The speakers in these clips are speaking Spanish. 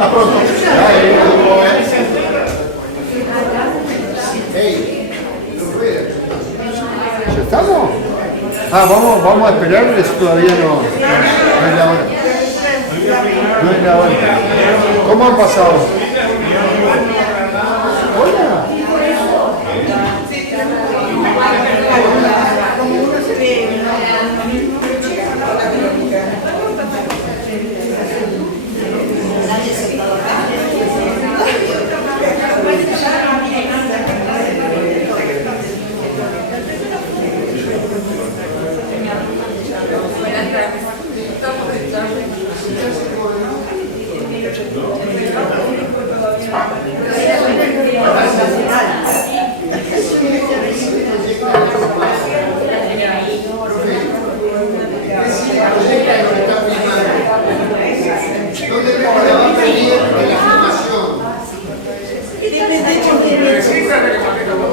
¿Ya estamos? Ah, vamos a esperarles, todavía no es la hora. No es la hora. ¿Cómo han pasado? Hola.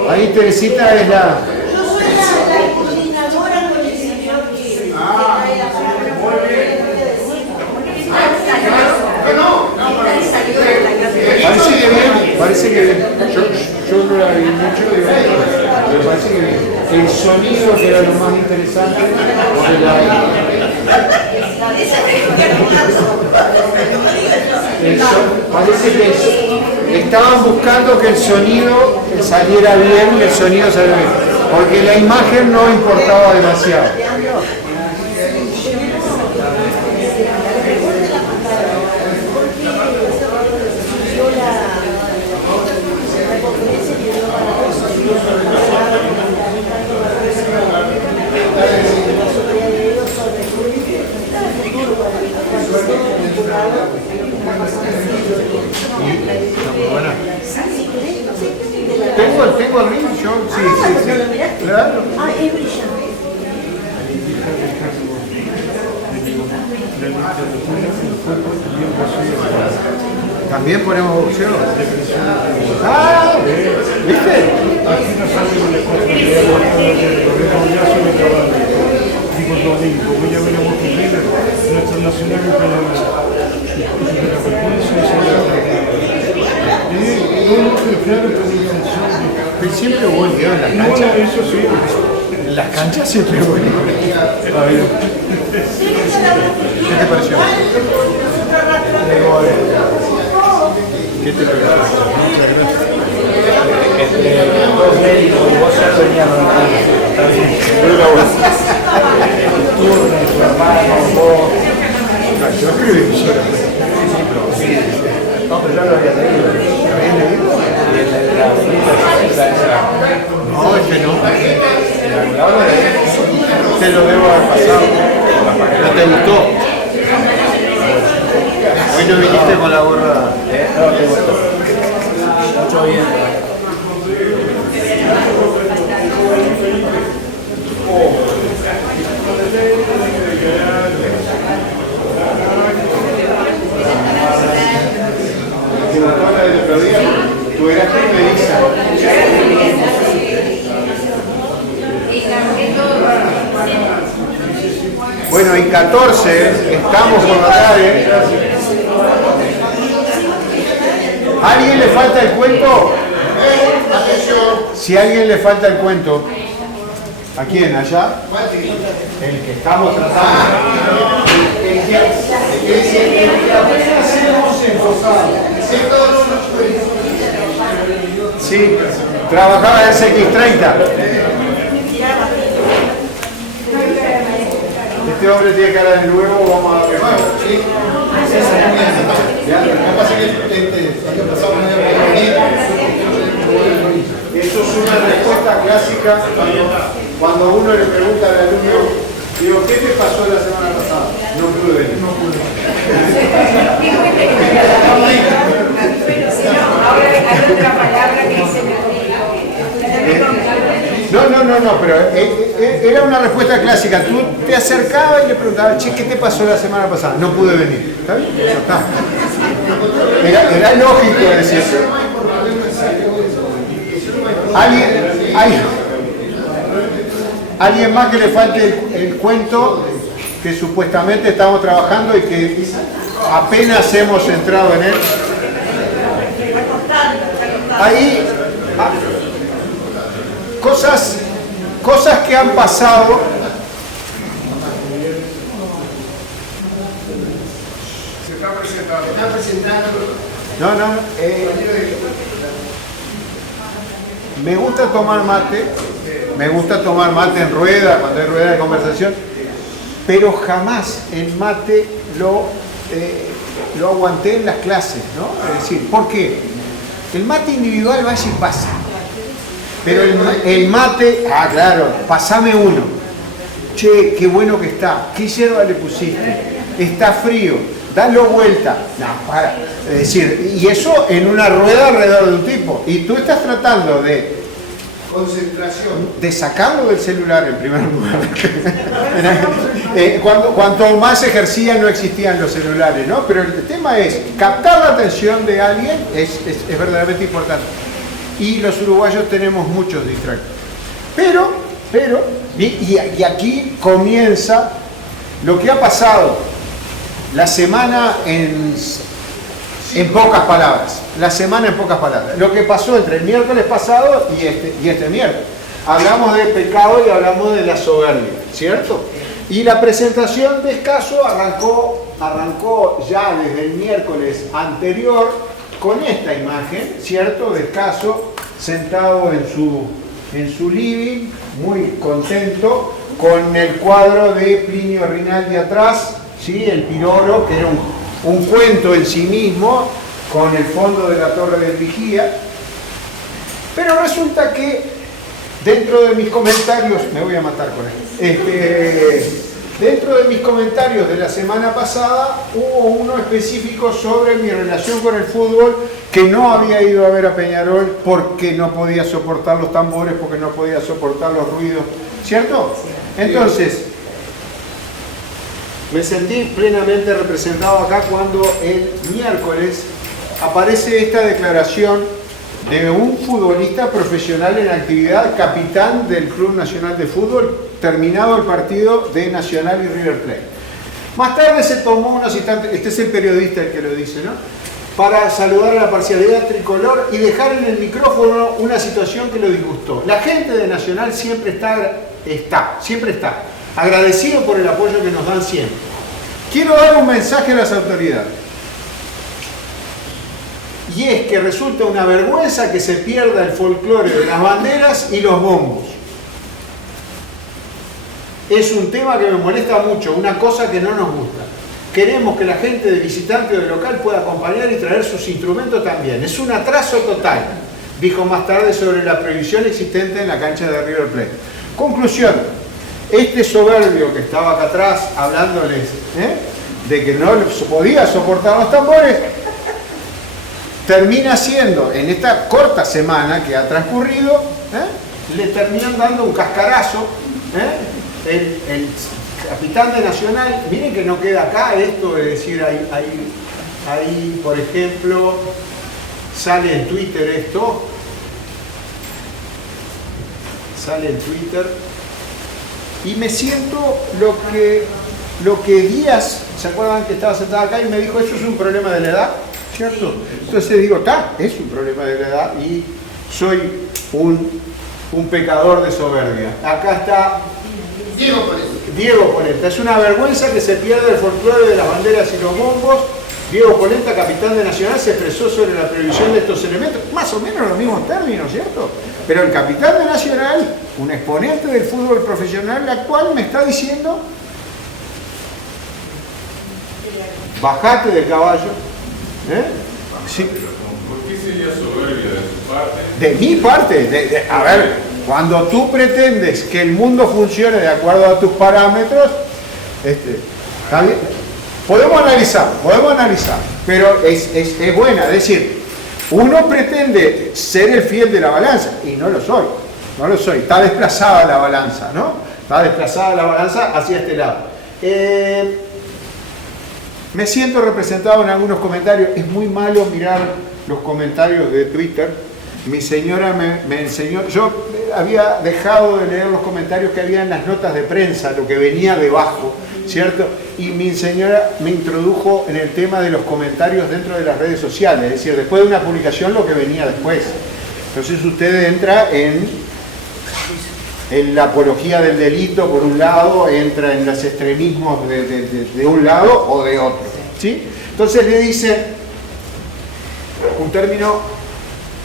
Ahí Teresita es la... Yo soy la coordinadora con el señor que... Parece que bien. Yo no la vi mucho, pero parece que bien. El sonido que era lo más interesante, parece que estaban buscando que el sonido saliera bien y el sonido saliera bien, porque la imagen no importaba demasiado. Tengo el ring, yo, sí. Claro. Ah, es brillante. También ponemos boxeo. Ah, ¿viste? Aquí no salimos de 4 días, ya solo trabajo. Digo el domingo, voy a ver a Boca River, nuestro nacional y para la frecuencia y se siempre voy yo en la cancha. Eso sí. En las canchas siempre voy. ¿Qué te pareció? ¿Qué te pareció? Dos médicos y vos ya veníamos aquí. Tu turno, tu hermano, vos. Yo escribí. No, pero yo lo había leído. ¿Lo habías leído? No, es que no. Te lo debo haber pasado. ¿No te gustó? Hoy no viniste con la gorra. No, te gustó. Mucho bien. Tú eras primeriza. Bueno, y 14, estamos con la tarde. ¿A alguien le falta el cuento? Si a alguien le falta el cuento, ¿a quién? ¿Allá? El que estamos tratando. El que apenas hemos enfocado. Sí, trabajaba en CX30. Este hombre tiene cara de nuevo, vamos a ver. ¿Sí? Eso es una respuesta clásica cuando uno le pregunta al alumno, digo, ¿qué te pasó la semana pasada? No pude venir. Ahora hay otra palabra que dice No, pero era una respuesta clásica. Tú te acercabas y le preguntabas, che, ¿qué te pasó la semana pasada? No pude venir. ¿Está bien? Ya está. Era lógico decir. ¿Alguien más que le falte el cuento? que supuestamente estamos trabajando y que apenas hemos entrado en él. Ahí, cosas que han pasado. Se está presentando. No. Me gusta tomar mate en rueda, cuando hay rueda de conversación, pero jamás el mate lo aguanté en las clases, ¿no? Es decir, ¿por qué? El mate individual vaya y pasa, pero el mate, claro, pasame uno. Che, qué bueno que está, ¿qué hierba le pusiste? Está frío, dalo vuelta. No, para. Es decir, y eso en una rueda alrededor de un tipo. Y tú estás tratando de Concentración. de sacarlo del celular en primer lugar. Cuanto más ejercía no existían los celulares, ¿no? Pero el tema es, captar la atención de alguien es verdaderamente importante. Y los uruguayos tenemos muchos distractores. Pero, y aquí comienza lo que ha pasado la semana en pocas palabras. La semana en pocas palabras. Lo que pasó entre el miércoles pasado y este miércoles. Hablamos de pecado y hablamos de la soberbia, ¿cierto? Y la presentación de Escaso arrancó ya desde el miércoles anterior con esta imagen, ¿cierto? De Escaso sentado en su living, muy contento, con el cuadro de Plinio Rinaldi atrás, ¿sí? El Pirolo, que era un cuento en sí mismo, con el fondo de la torre del vigía. Pero resulta que dentro de mis comentarios, me voy a matar con esto, dentro de mis comentarios de la semana pasada hubo uno específico sobre mi relación con el fútbol, que no había ido a ver a Peñarol porque no podía soportar los tambores, porque no podía soportar los ruidos, ¿cierto? Entonces, me sentí plenamente representado acá cuando el miércoles aparece esta declaración de un futbolista profesional en actividad, capitán del Club Nacional de Fútbol, terminado el partido de Nacional y River Plate. Más tarde se tomó unos instantes, este es el periodista el que lo dice, ¿no?, para saludar a la parcialidad tricolor y dejar en el micrófono una situación que lo disgustó. La gente de Nacional siempre está agradecido por el apoyo que nos dan siempre. Quiero dar un mensaje a las autoridades. Y es que resulta una vergüenza que se pierda el folclore de las banderas y los bombos. Es un tema que me molesta mucho, una cosa que no nos gusta. Queremos que la gente de visitante o de local pueda acompañar y traer sus instrumentos también. Es un atraso total, dijo más tarde sobre la prohibición existente en la cancha de River Plate. Conclusión, este soberbio que estaba acá atrás hablándoles de que no podía soportar los tambores, termina siendo, en esta corta semana que ha transcurrido, le terminan dando un cascarazo. El capitán de Nacional, miren que no queda acá esto, es decir, ahí por ejemplo, sale en Twitter esto, y me siento lo que Díaz, ¿se acuerdan que estaba sentado acá y me dijo, eso es un problema de la edad? ¿Cierto? Entonces digo, es un problema de la edad y soy un pecador de soberbia. Acá está Diego Polenta. Es una vergüenza que se pierda el folclore de las banderas y los bombos. Diego Polenta, capitán de Nacional, se expresó sobre la prohibición de estos elementos, más o menos los mismos términos, ¿cierto? Pero el capitán de Nacional, un exponente del fútbol profesional actual, me está diciendo, bajate del caballo. Sí. ¿Por qué sería soberbia de su parte? De mi parte, a ver, cuando tú pretendes que el mundo funcione de acuerdo a tus parámetros, ¿está bien? Podemos analizar, pero es buena, es decir, uno pretende ser el fiel de la balanza, y no lo soy, está desplazada la balanza, ¿no? Está desplazada la balanza hacia este lado. Me siento representado en algunos comentarios. Es muy malo mirar los comentarios de Twitter. Mi señora me enseñó, yo había dejado de leer los comentarios que había en las notas de prensa, lo que venía debajo, ¿cierto? Y mi señora me introdujo en el tema de los comentarios dentro de las redes sociales, es decir, después de una publicación lo que venía después. Entonces usted entra en la apología del delito por un lado, entra en los extremismos de un lado o de otro, ¿sí? Entonces le dice un término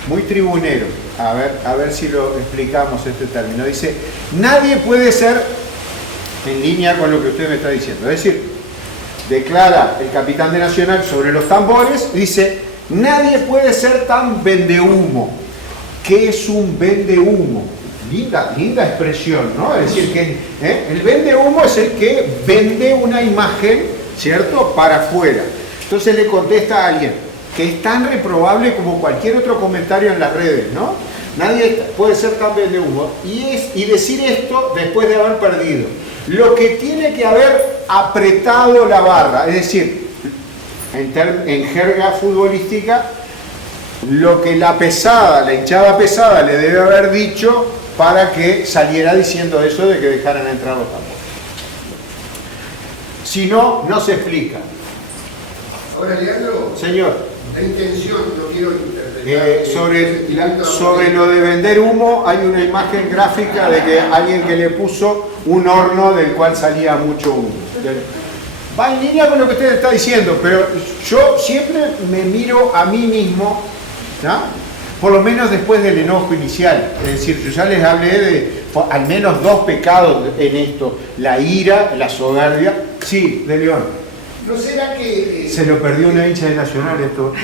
muy tribunero, a ver si lo explicamos este término. Dice, nadie puede ser en línea con lo que usted me está diciendo. Es decir, declara el capitán de Nacional sobre los tambores, dice, nadie puede ser tan vendehumo. ¿Qué es un vendehumo? Linda expresión, ¿no? Es decir, que el vendehumo es el que vende una imagen, ¿cierto?, para afuera. Entonces le contesta a alguien que es tan reprobable como cualquier otro comentario en las redes, ¿no? Nadie puede ser tan vendehumo. Y decir esto después de haber perdido. Lo que tiene que haber apretado la barra, es decir, en jerga futbolística, lo que la hinchada pesada le debe haber dicho para que saliera diciendo eso de que dejaran entrar los tambores. Si no, no se explica. Ahora, Leandro, señor, la intención, no quiero interpretar. Sobre lo de vender humo, hay una imagen gráfica de que alguien que le puso un horno del cual salía mucho humo. Va en línea con lo que usted está diciendo, pero yo siempre me miro a mí mismo, ¿no? Por lo menos después del enojo inicial. Es decir, yo ya les hablé de al menos 2 pecados en esto: la ira, la soberbia. Sí, de León. ¿No será que se lo perdió una hincha de Nacional esto?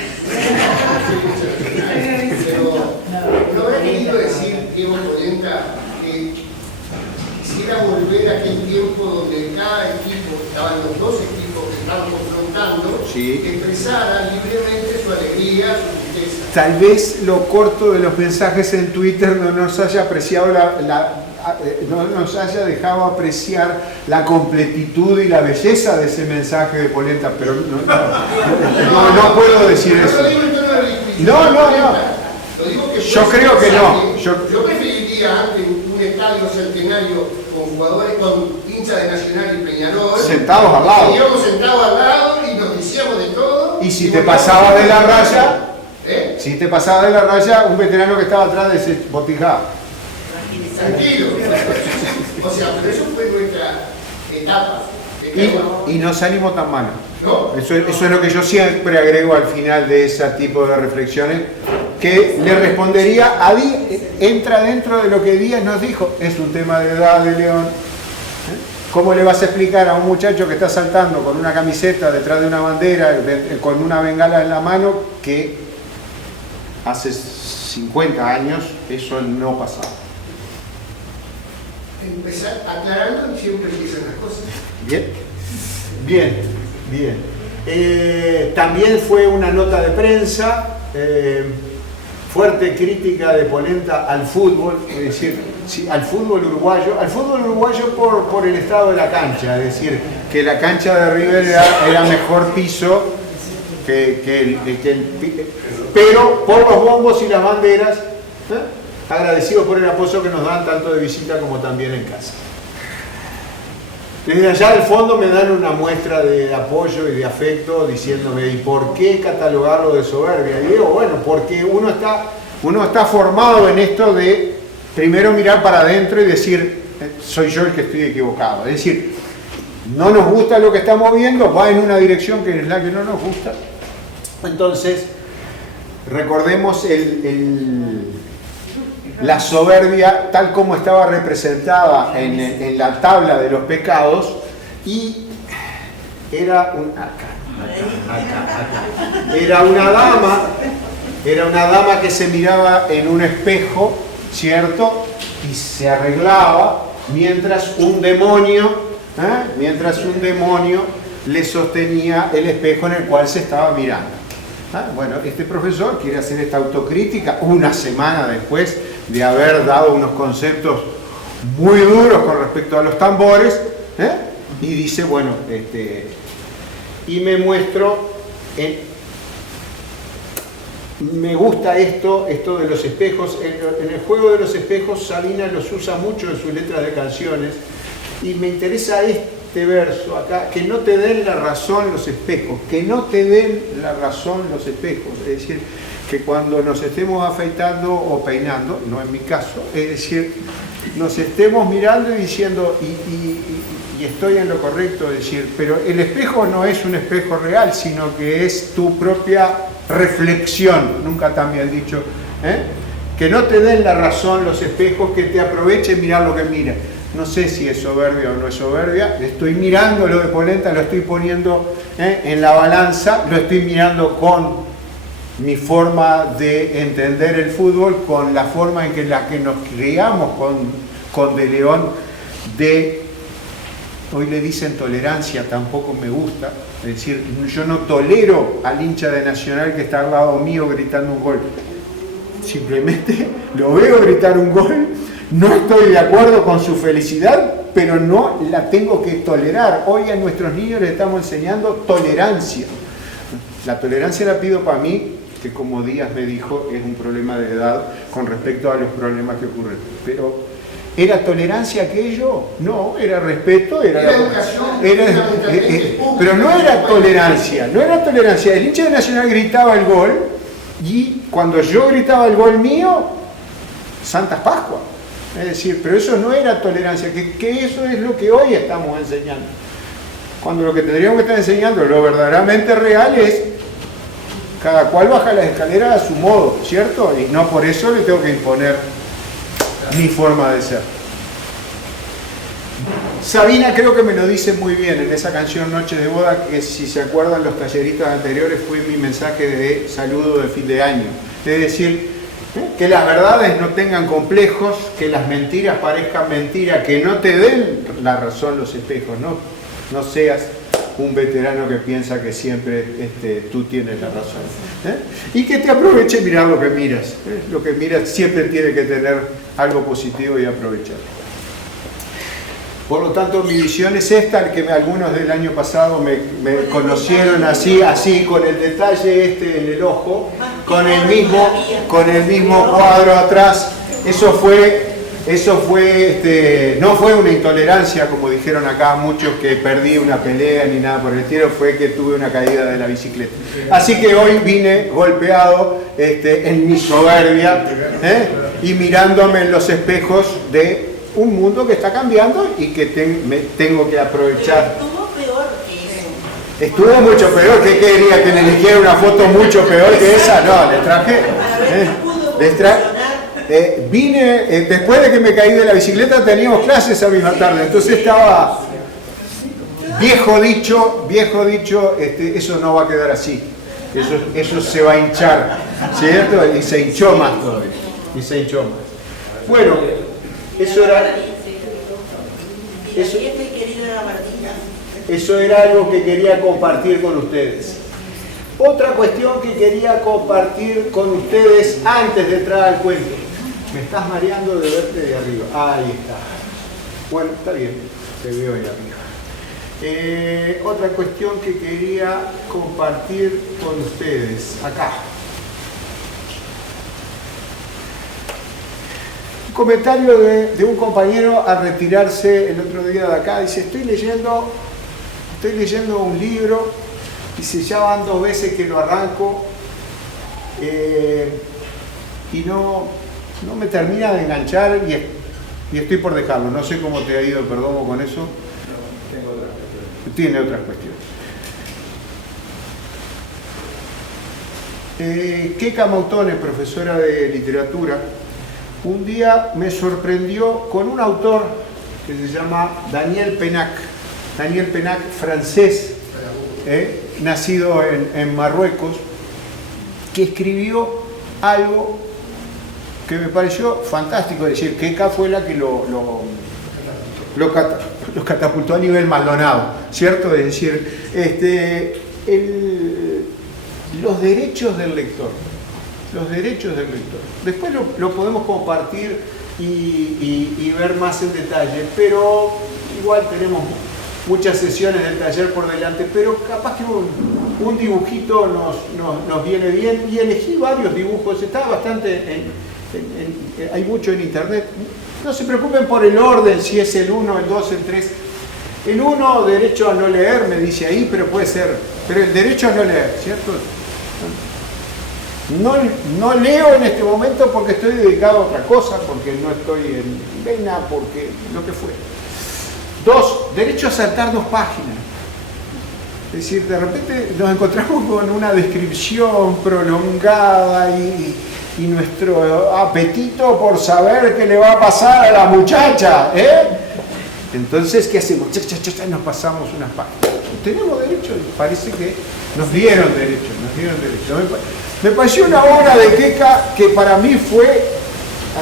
Pero ¿no habrá querido decir Diego Polenta que quisiera volver a aquel tiempo donde cada equipo, estaban los 2 equipos que estaban confrontando, sí, que expresaran libremente su alegría, su tristeza? Tal vez lo corto de los mensajes en Twitter no nos haya apreciado no nos haya dejado apreciar la no y la belleza de ese mensaje de Polenta, pero no puedo decir eso. No. Lo digo que yo creo que no. Yo preferiría antes un estadio centenario con jugadores, con hinchas de Nacional y Peñarol, sentados al lado. Íbamos sentados al lado y nos decíamos de todo. Y si te pasabas de la raya, si te pasabas de la raya, un veterano que estaba atrás de ese botijá. Tranquilo. O sea, pero eso fue nuestra etapa. Y no salimos tan mal. ¿No? Eso es lo que yo siempre agrego al final de ese tipo de reflexiones, que le respondería a Díaz, entra dentro de lo que Díaz nos dijo, es un tema de edad de León. ¿Cómo le vas a explicar a un muchacho que está saltando con una camiseta detrás de una bandera, con una bengala en la mano, que hace 50 años eso no pasaba? Empezar aclarando y siempre empiezan las cosas. Bien. También fue una nota de prensa, fuerte crítica de Polenta al fútbol, es decir, al fútbol uruguayo por el estado de la cancha, es decir, que la cancha de River era mejor piso pero por los bombos y las banderas, agradecidos por el apoyo que nos dan tanto de visita como también en casa. Desde allá al fondo me dan una muestra de apoyo y de afecto diciéndome, ¿y por qué catalogarlo de soberbia? Y digo, bueno, porque uno está formado en esto de primero mirar para adentro y decir, soy yo el que estoy equivocado. Es decir, no nos gusta lo que estamos viendo, va en una dirección que es la que no nos gusta. Entonces, recordemos la soberbia tal como estaba representada en la tabla de los pecados, y era una dama que se miraba en un espejo, ¿cierto? Y se arreglaba mientras un demonio le sostenía el espejo en el cual se estaba mirando. Bueno, este profesor quiere hacer esta autocrítica una semana después de haber dado unos conceptos muy duros con respecto a los tambores, y dice, bueno, y me muestro, me gusta esto de los espejos. En el juego de los espejos Sabina los usa mucho en sus letras de canciones, y me interesa este verso acá, que no te den la razón los espejos, que no te den la razón los espejos, es decir, que cuando nos estemos afeitando o peinando, no en mi caso, es decir, nos estemos mirando y diciendo, y estoy en lo correcto, es decir, pero el espejo no es un espejo real, sino que es tu propia reflexión, nunca tan bien dicho, que no te den la razón los espejos, que te aprovechen mirar lo que mira. No sé si es soberbia o no es soberbia, estoy mirando lo de polenta, lo estoy poniendo en la balanza, lo estoy mirando con mi forma de entender el fútbol, con la forma en la que nos criamos con De León, hoy le dicen tolerancia, tampoco me gusta, es decir, yo no tolero al hincha de Nacional que está al lado mío gritando un gol, simplemente lo veo gritar un gol, no estoy de acuerdo con su felicidad, pero no la tengo que tolerar. Hoy a nuestros niños les estamos enseñando tolerancia. La tolerancia la pido para mí, que como Díaz me dijo, es un problema de edad con respecto a los problemas que ocurren. Pero, ¿era tolerancia aquello? No, era respeto, era educación. Pero no era tolerancia, no era tolerancia. El hincha de Nacional gritaba el gol y cuando yo gritaba el gol mío, Santas Pascuas. Es decir, pero eso no era tolerancia, que eso es lo que hoy estamos enseñando. Cuando lo que tendríamos que estar enseñando, lo verdaderamente real es cada cual baja las escaleras a su modo, ¿cierto? Y no por eso le tengo que imponer mi forma de ser. Sabina creo que me lo dice muy bien en esa canción Noche de Boda, que si se acuerdan los talleristas anteriores fue mi mensaje de saludo de fin de año. Es decir, que las verdades no tengan complejos, que las mentiras parezcan mentiras, que no te den la razón los espejos, no seas un veterano que piensa que siempre tú tienes la razón. Y que te aproveche mirar lo que miras. Lo que miras siempre tiene que tener algo positivo y aprovechar. Por lo tanto, mi visión es esta, que algunos del año pasado me conocieron así, con el detalle en el ojo, con el mismo cuadro atrás. Eso fue, no fue una intolerancia, como dijeron acá muchos, que perdí una pelea ni nada por el estilo, fue que tuve una caída de la bicicleta. Así que hoy vine golpeado en mi soberbia y mirándome en los espejos de un mundo que está cambiando y que tengo que aprovechar. Estuvo peor que eso. Estuvo mucho peor. ¿Qué quería? ¿Que le eligiera una foto mucho peor que esa? No, les traje. Vine, después de que me caí de la bicicleta teníamos clases esa misma tarde, entonces estaba viejo dicho, eso no va a quedar así, eso se va a hinchar, ¿cierto? Y se hinchó más todavía, Bueno, eso era algo que quería compartir con ustedes. Otra cuestión que quería compartir con ustedes antes de entrar al cuento. Me estás mareando de verte de arriba. Ahí está. Bueno, está bien. Te veo ahí arriba. Otra cuestión que quería compartir con ustedes. Acá. Un comentario de un compañero al retirarse el otro día de acá. Dice, estoy leyendo un libro. Dice, ya van 2 veces que lo arranco y no me termina de enganchar y estoy por dejarlo. No sé cómo te ha ido, Perdomo, con eso. Tiene otras cuestiones. Keka Mautone, profesora de literatura, un día me sorprendió con un autor que se llama Daniel Pennac. Daniel Pennac, francés, nacido en Marruecos, que escribió algo que me pareció fantástico. Es decir, Keka fue la que lo catapultó a nivel Maldonado, ¿cierto? Es decir, los derechos del lector. Después lo podemos compartir y ver más en detalle, pero igual tenemos muchas sesiones del taller por delante, pero capaz que un dibujito nos viene bien, y elegí varios dibujos, está bastante, hay mucho en internet, no se preocupen por el orden, si es el 1, el 2, el 3, El uno, derecho a no leer, me dice ahí, pero puede ser, pero el derecho a no leer, ¿cierto? No leo en este momento porque estoy dedicado a otra cosa, porque no estoy en vena, porque lo que fuera. 2, derecho a saltarnos páginas. Es decir, de repente nos encontramos con una descripción prolongada y nuestro apetito por saber qué le va a pasar a la muchacha, Entonces, ¿qué hacemos? Nos pasamos unas páginas. ¿Tenemos derecho? Parece que nos dieron derecho. Me pareció una obra de Queca que para mí fue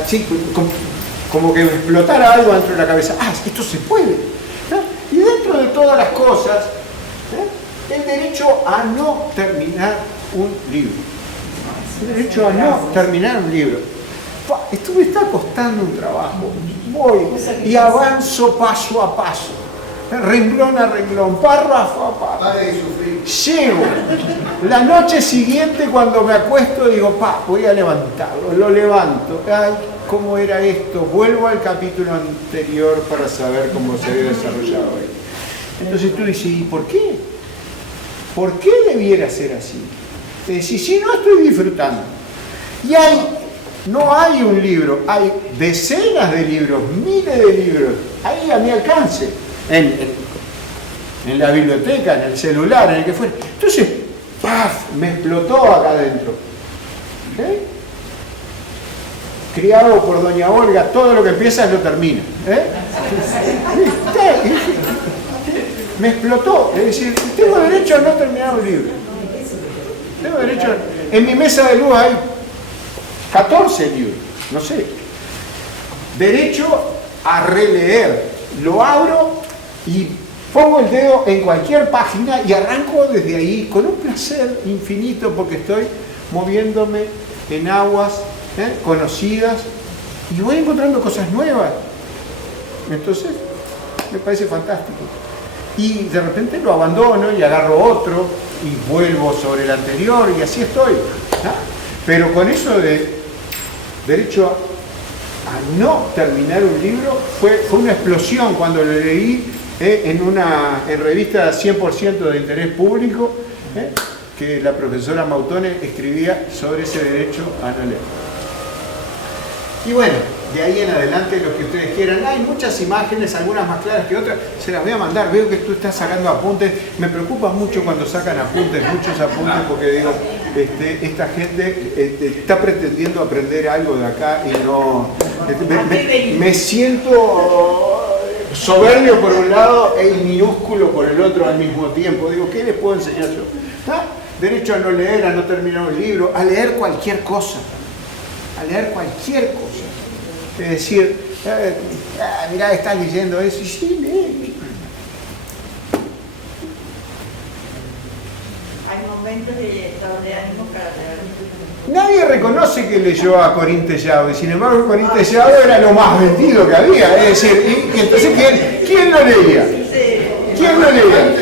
así, como que me explotara algo dentro de la cabeza. Ah, esto se puede. Y dentro de todas las cosas, el derecho a no terminar un libro. El derecho a no terminar un libro. Esto me está costando un trabajo. Voy y avanzo paso a paso. Renglón a renglón, párrafo a párrafo. Llego. La noche siguiente cuando me acuesto digo, voy a levantarlo. Lo levanto. Ay, ¿cómo era esto? Vuelvo al capítulo anterior para saber cómo se había desarrollado ahí. Entonces tú dices, ¿y por qué? ¿Por qué debiera ser así? Es decir, si no estoy disfrutando. Y no hay un libro, hay decenas de libros, miles de libros, ahí a mi alcance, en la biblioteca, en el celular, en el que fuera. Entonces, ¡paf!, me explotó acá adentro. Criado por doña Olga, todo lo que empieza lo termina. Me explotó, es decir, tengo derecho a no terminar un libro. Tengo derecho En mi mesa de luz hay 14 libros, no sé. Derecho a releer. Lo abro y pongo el dedo en cualquier página y arranco desde ahí con un placer infinito porque estoy moviéndome en aguas conocidas y voy encontrando cosas nuevas. Entonces, me parece fantástico. Y de repente lo abandono y agarro otro y vuelvo sobre el anterior y así estoy. Pero con eso de derecho a no terminar un libro fue una explosión cuando lo leí en revista 100% de interés público que la profesora Mautone escribía sobre ese derecho a no leer. Y bueno, de ahí en adelante lo que ustedes quieran. Hay muchas imágenes, algunas más claras que otras, se las voy a mandar. Veo que tú estás sacando apuntes. Me preocupa mucho cuando sacan apuntes, muchos apuntes, porque digo, esta gente está pretendiendo aprender algo de acá y no... Me siento soberbio por un lado e minúsculo por el otro al mismo tiempo. Digo, ¿qué les puedo enseñar yo? Derecho a no leer, a no terminar un libro, a leer cualquier cosa. A leer cualquier cosa. Es decir, mirá, estás leyendo eso, y sí, lee. Hay momentos de estado de ánimo para leer. Nadie reconoce que leyó a Corín Tellado, y sin embargo Corín Tellado era lo más vendido que había. Es decir, y entonces ¿quién lo leía? ¿Quién lo leía?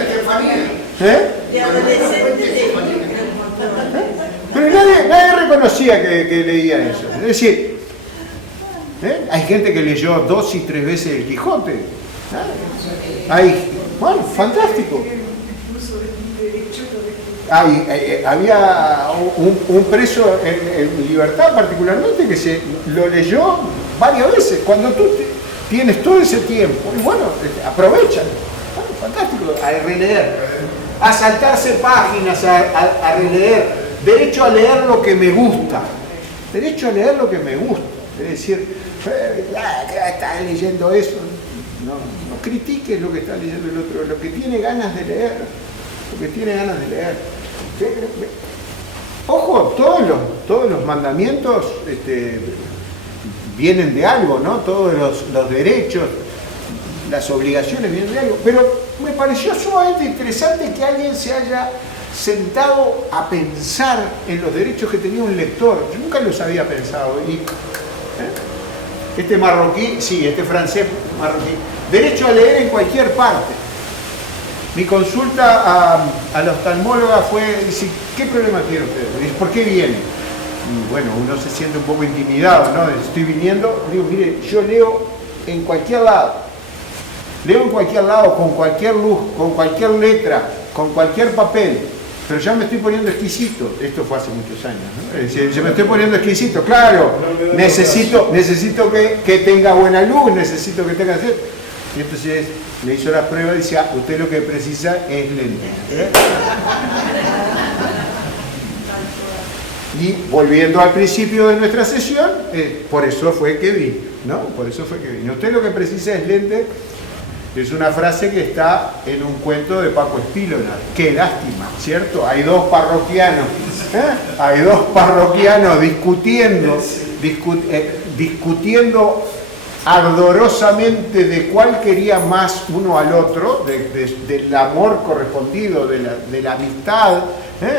De adolescente Pero nadie reconocía que leía eso. Es decir, hay gente que leyó 2 y 3 veces el Quijote. Bueno, fantástico. Había un preso en libertad particularmente que lo leyó varias veces. Cuando tú tienes todo ese tiempo, y bueno, aprovecha. Bueno, fantástico, a releer, a saltarse páginas, a releer. Derecho a leer lo que me gusta. Derecho a leer lo que me gusta. Es decir, estás leyendo eso. No critiques lo que está leyendo el otro, lo que tiene ganas de leer. Lo que tiene ganas de leer. Ojo, todos los mandamientos vienen de algo, ¿no? Todos los derechos, las obligaciones vienen de algo. Pero me pareció sumamente interesante que alguien se haya sentado a pensar en los derechos que tenía un lector. Yo nunca los había pensado. Y, este marroquí, sí, este francés marroquí. Derecho a leer en cualquier parte. Mi consulta a la oftalmóloga fue, dice, ¿qué problema tiene usted? Dice, ¿por qué viene? Y bueno, uno se siente un poco intimidado, ¿no? Estoy viniendo, digo, mire, yo leo en cualquier lado. leo en cualquier lado, con cualquier luz, con cualquier letra, con cualquier papel, pero ya me estoy poniendo exquisito. Esto fue hace muchos años, ¿no? Es decir, yo me estoy poniendo exquisito, claro, necesito que tenga buena luz, necesito que tenga... Y entonces le hizo la prueba y decía, usted lo que precisa es lente. Y volviendo al principio de nuestra sesión, por eso fue que vino, ¿no? Por eso fue que vino. Usted lo que precisa es lente. Es una frase que está en un cuento de Paco Espínola. Qué lástima, ¿cierto? Hay dos parroquianos, hay dos parroquianos discutiendo ardorosamente de cuál quería más uno al otro, del amor correspondido, de la amistad,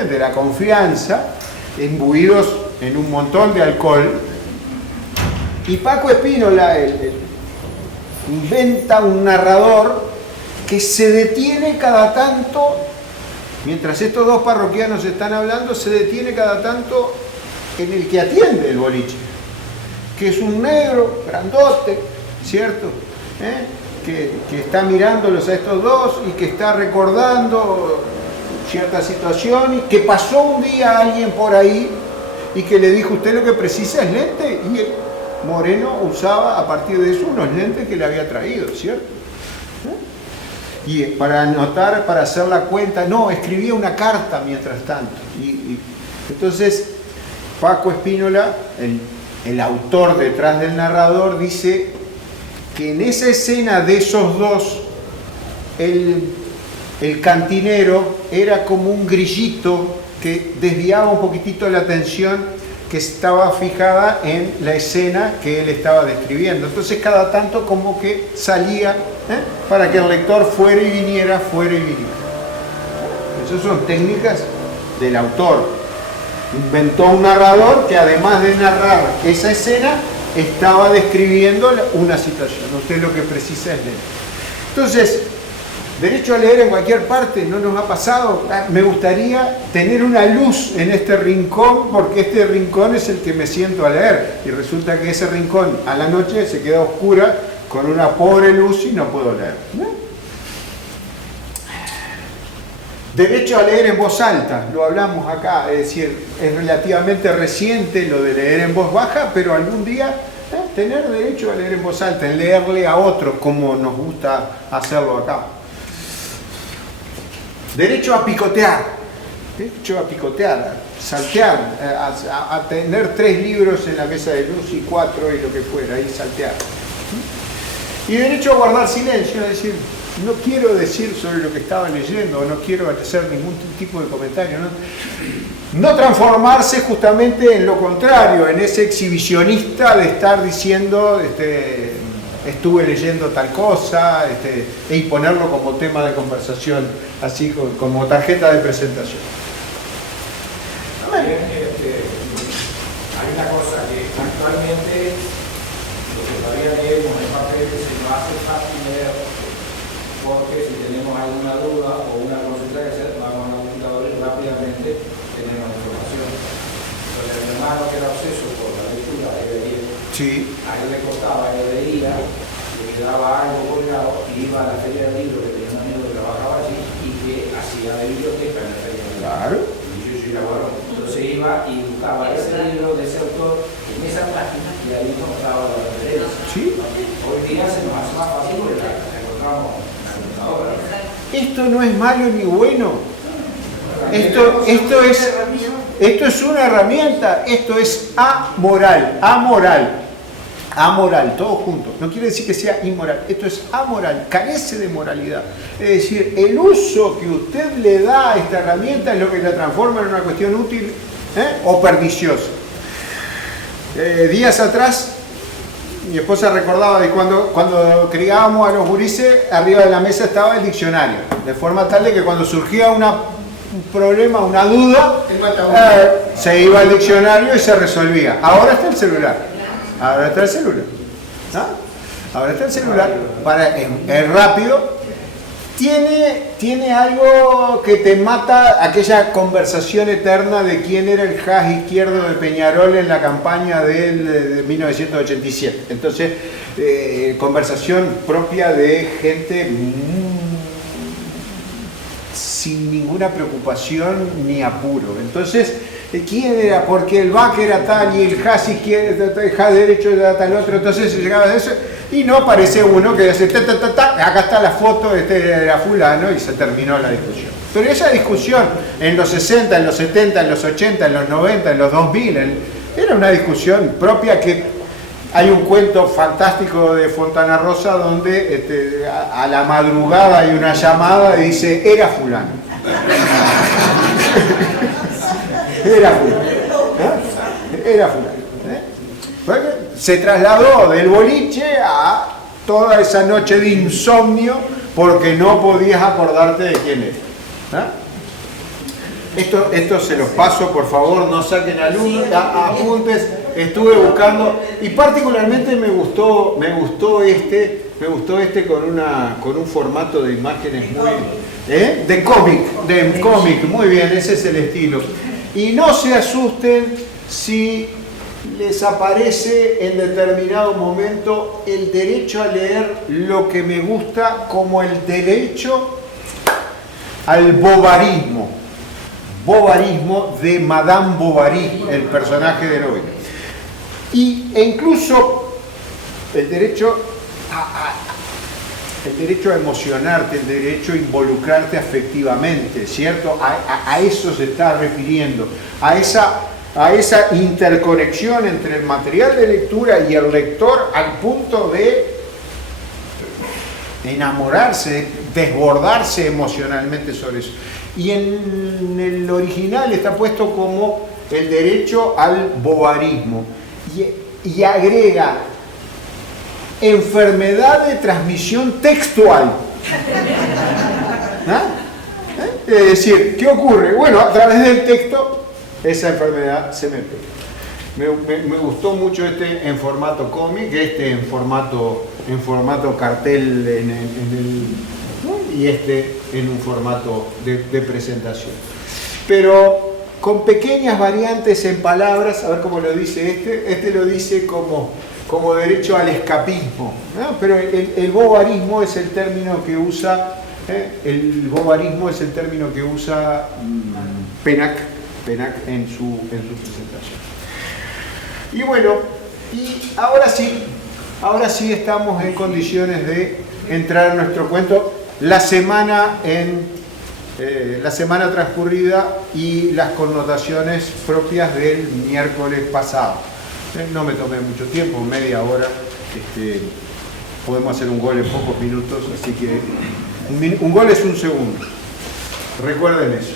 de la confianza, imbuidos en un montón de alcohol. Y Paco Espínola inventa un narrador que se detiene cada tanto, mientras estos dos parroquianos están hablando, se detiene cada tanto en el que atiende el boliche, que es un negro, grandote, ¿cierto? Que está mirándolos a estos dos y que está recordando cierta situación y que pasó un día alguien por ahí y que le dijo, usted lo que precisa es lente, y el Moreno usaba a partir de eso unos lentes que le había traído, ¿cierto? Y para anotar, para hacer la cuenta, no, escribía una carta mientras tanto. Entonces, Paco Espínola, el autor detrás del narrador, dice que en esa escena de esos dos, el cantinero era como un grillito que desviaba un poquitito la atención que estaba fijada en la escena que él estaba describiendo. Entonces cada tanto como que salía para que el lector fuera y viniera, fuera y viniera. Esas son técnicas del autor. Inventó un narrador que además de narrar esa escena, estaba describiendo una situación. Usted lo que precisa es leer. Entonces, derecho a leer en cualquier parte, no nos ha pasado. Me gustaría tener una luz en este rincón, porque este rincón es el que me siento a leer. Y resulta que ese rincón a la noche se queda oscura con una pobre luz y no puedo leer. Derecho a leer en voz alta, lo hablamos acá, es decir, es relativamente reciente lo de leer en voz baja, pero algún día tener derecho a leer en voz alta, en leerle a otros como nos gusta hacerlo acá. Derecho a picotear, saltear, a tener 3 libros en la mesa de luz y 4 y lo que fuera, y saltear. Y derecho a guardar silencio, es decir, no quiero decir sobre lo que estaba leyendo, no quiero hacer ningún tipo de comentario, no transformarse justamente en lo contrario, en ese exhibicionista de estar diciendo estuve leyendo tal cosa, y ponerlo como tema de conversación, así como tarjeta de presentación. También, hay una cosa que actualmente lo que todavía leemos en papel se nos hace fácil leer, porque si tenemos alguna duda o una consulta que hacer, vamos a la computadora y rápidamente tenemos información. Entonces, a mi hermano que era obseso por la lectura, Sí. a él le costaba, él leía, le quedaba algo colgado y iba a la feria del libro, que tenía un amigo que trabajaba allí y que hacía de biblioteca en la feria del libro. Claro. Entonces iba y buscaba ese libro de ese autor en esa página y ahí encontraba la referencia. Sí. Hoy día se nos hace más fácil porque la encontramos en la computadora. Esto no es malo ni bueno. Esto es una herramienta, esto es amoral, todo junto. No quiere decir que sea inmoral, esto es amoral, carece de moralidad. Es decir, el uso que usted le da a esta herramienta es lo que la transforma en una cuestión útil o perniciosa. Días atrás, mi esposa recordaba de cuando criábamos a los gurises, arriba de la mesa estaba el diccionario, de forma tal de que cuando surgía un problema, una duda, se iba al diccionario y se resolvía. Ahora está el celular. Es rápido, Tiene algo que te mata, aquella conversación eterna de quién era el haz izquierdo de Peñarol en la campaña de 1987. Entonces, conversación propia de gente sin ninguna preocupación ni apuro. Entonces, ¿quién era? Porque el back era tal y el haz izquierdo, el haz derecho era tal otro. Entonces se llegaba a eso y no aparece uno que dice, acá está la foto, este era fulano, y se terminó la discusión. Pero esa discusión en los 60, en los 70, en los 80, en los 90, en los 2000, era una discusión propia que hay un cuento fantástico de Fontana Rosa donde a la madrugada hay una llamada y dice, era fulano. Era fulano. Era fulano. Se trasladó del boliche a toda esa noche de insomnio porque no podías acordarte de quién era. Esto se los paso, por favor, no saquen apuntes. Estuve buscando y particularmente me gustó este con un formato de imágenes muy de cómic, muy bien, ese es el estilo. Y no se asusten si les aparece en determinado momento el derecho a leer lo que me gusta como el derecho al bovarismo. Bovarismo de Madame Bovary, el personaje de novela. E incluso el derecho a emocionarte, el derecho a involucrarte afectivamente, ¿cierto? A eso se está refiriendo, a esa interconexión entre el material de lectura y el lector al punto de enamorarse, desbordarse emocionalmente sobre eso. Y en el original está puesto como el derecho al bovarismo y agrega enfermedad de transmisión textual. Es decir, ¿qué ocurre? Bueno, a través del texto esa enfermedad se me pega. Me gustó mucho este en formato cómic, este en formato cartel y este en un formato de presentación. Pero con pequeñas variantes en palabras, a ver cómo lo dice este lo dice como derecho al escapismo, ¿no? Pero el bovarismo es el término que usa Pénac en su presentación. Y bueno, y ahora sí estamos en condiciones de entrar a nuestro cuento. La semana transcurrida y las connotaciones propias del miércoles pasado. No me tomé mucho tiempo, media hora. Podemos hacer un gol en pocos minutos, así que un gol es un segundo. Recuerden eso.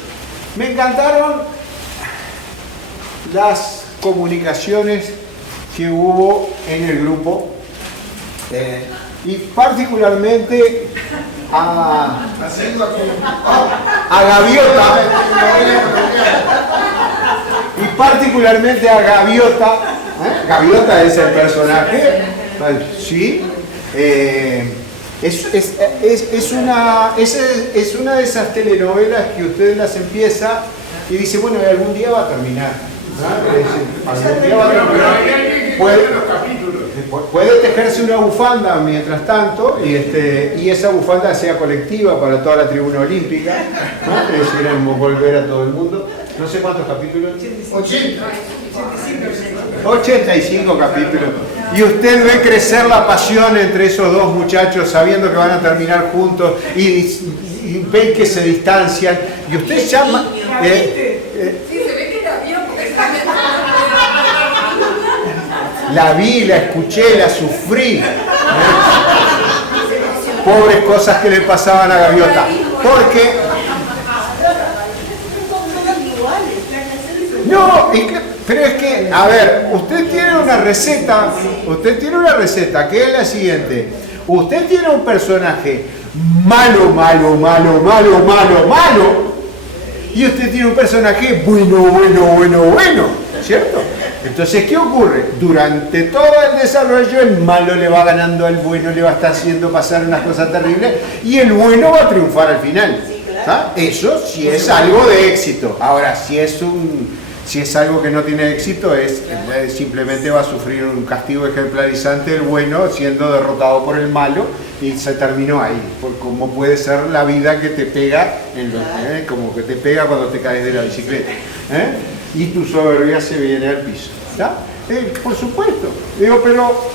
Me encantaron las comunicaciones que hubo en el grupo y particularmente a Gaviota y particularmente a Gaviota. Gaviota es el personaje, sí, es una de esas telenovelas que usted las empieza y dice, bueno, algún día va a terminar, ¿no? Algún día va a terminar. Puede tejerse una bufanda mientras tanto y esa bufanda sea colectiva para toda la tribuna olímpica, ¿no? Que queremos volver a todo el mundo. No sé cuántos capítulos. 85 capítulos. Y usted ve crecer la pasión entre esos dos muchachos sabiendo que van a terminar juntos y ven que se distancian. Y usted llama... Sí, se ve que la vio porque está... La vi, la escuché, la sufrí. Pobres cosas que le pasaban a Gaviota. Porque... No, pero es que, a ver, usted tiene una receta que es la siguiente. Usted tiene un personaje malo, y usted tiene un personaje bueno, ¿cierto? Entonces, ¿qué ocurre? Durante todo el desarrollo, el malo le va ganando al bueno, le va a estar haciendo pasar unas cosas terribles, y el bueno va a triunfar al final. ¿Ah? Eso sí es algo de éxito. Ahora, si es algo que no tiene éxito, simplemente va a sufrir un castigo ejemplarizante el bueno siendo derrotado por el malo, y se terminó ahí. Como puede ser la vida que te pega, como que te pega cuando te caes de la bicicleta. Y tu soberbia se viene al piso. ¿Ya? Por supuesto. Digo, pero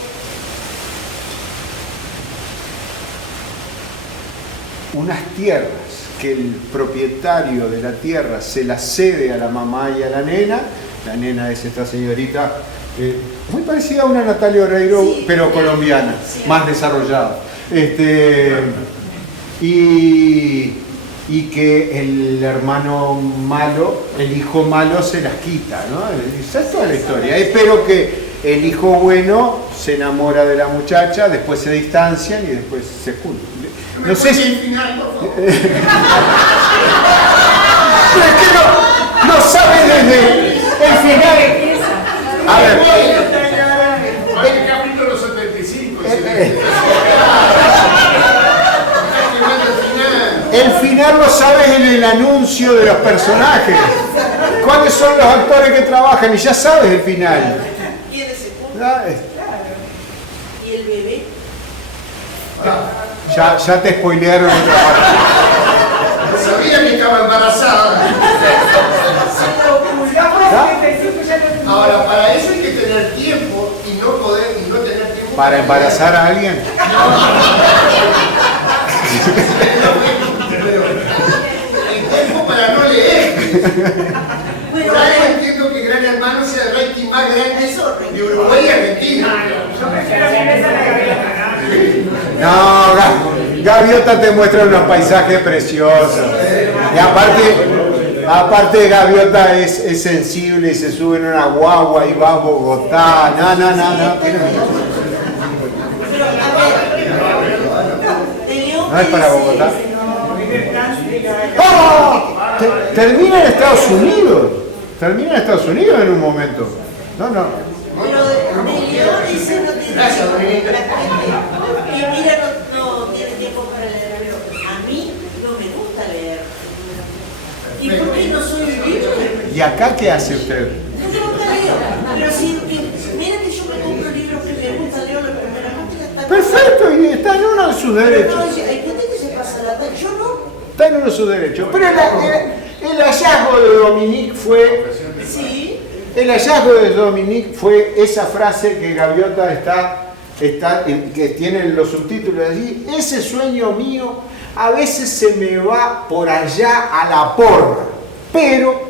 unas tierras que el propietario de la tierra se las cede a la mamá y a la nena es esta señorita, muy parecida a una Natalia Oreiro, sí, pero colombiana, sí, más desarrollada. Y que el hermano malo, el hijo malo se las quita, ¿no? Esa es toda la historia. Espero que el hijo bueno se enamora de la muchacha, después se distancian y después se juntan. No sé si... el final, por favor. Pero es que no sabe desde el final. A ver. El capítulo 75. El final lo sabes en el anuncio de los personajes. ¿Cuáles son los actores que trabajan? Y ya sabes el final. ¿Quién es el punto? ¿Y el bebé? Ya te spoilearon otra parte. Sabía que estaba embarazada. Ahora, para eso hay que tener tiempo y no tener tiempo. ¿Para embarazar a alguien? El tiempo para no leer. Por ahí entiendo que Gran Hermano sea el rating más grande de Uruguay y Argentina. Yo prefiero que empiece la Gabriela. No, Gaviota te muestra unos paisajes preciosos. Y aparte Gaviota es sensible y se sube en una guagua y va a Bogotá. No. No es para Bogotá. ¡Oh! Termina en Estados Unidos. Termina en Estados Unidos en un momento. No. Pero de León dice no tiene tiempo. Y mira, no tiene tiempo para leer. A mí no me gusta leer. ¿Y por qué no soy un libro? ¿Y acá qué hace usted? No me gusta leer. Pero si, mira que yo me compro libros que me gusta, leo la primera parte. Perfecto, y está en uno de sus derechos. No, hay gente que se pasa la tarde. Yo no. Está en uno de sus derechos. Pero el hallazgo de Dominique fue... Sí. El hallazgo de Dominique fue esa frase que Gaviota que tiene los subtítulos allí. Ese sueño mío a veces se me va por allá a la porra. Pero,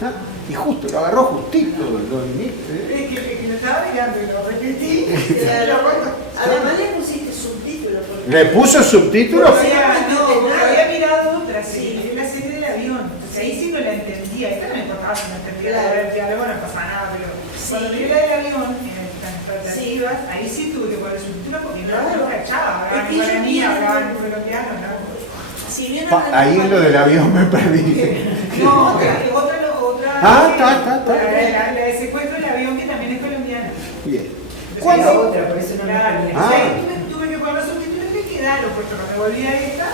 ¿no? Y justo, lo agarró justito Dominique. Es que lo estaba mirando y lo repetí. Además le pusiste subtítulos. ¿Le puso subtítulos? No, porque había mirado otra serie, la serie del avión. Entonces ahí sí no la entendía. Esta no me importaba si no entendía el diálogo, no pasa nada. Pero cuando vi la del avión, en las expectativas, ahí sí tuve que poner subtítulos porque no lo cachaba. Hablaban en guaraní, hablaban en colombiano, Ahí en lo del avión me perdí. No, otra. Está. La de secuestro del avión que también es colombiana. Bien. ¿Cuándo? Otra, por eso no la tenía. Ahí tuve que poner los subtítulos y me quedaron, porque cuando me volví a esta,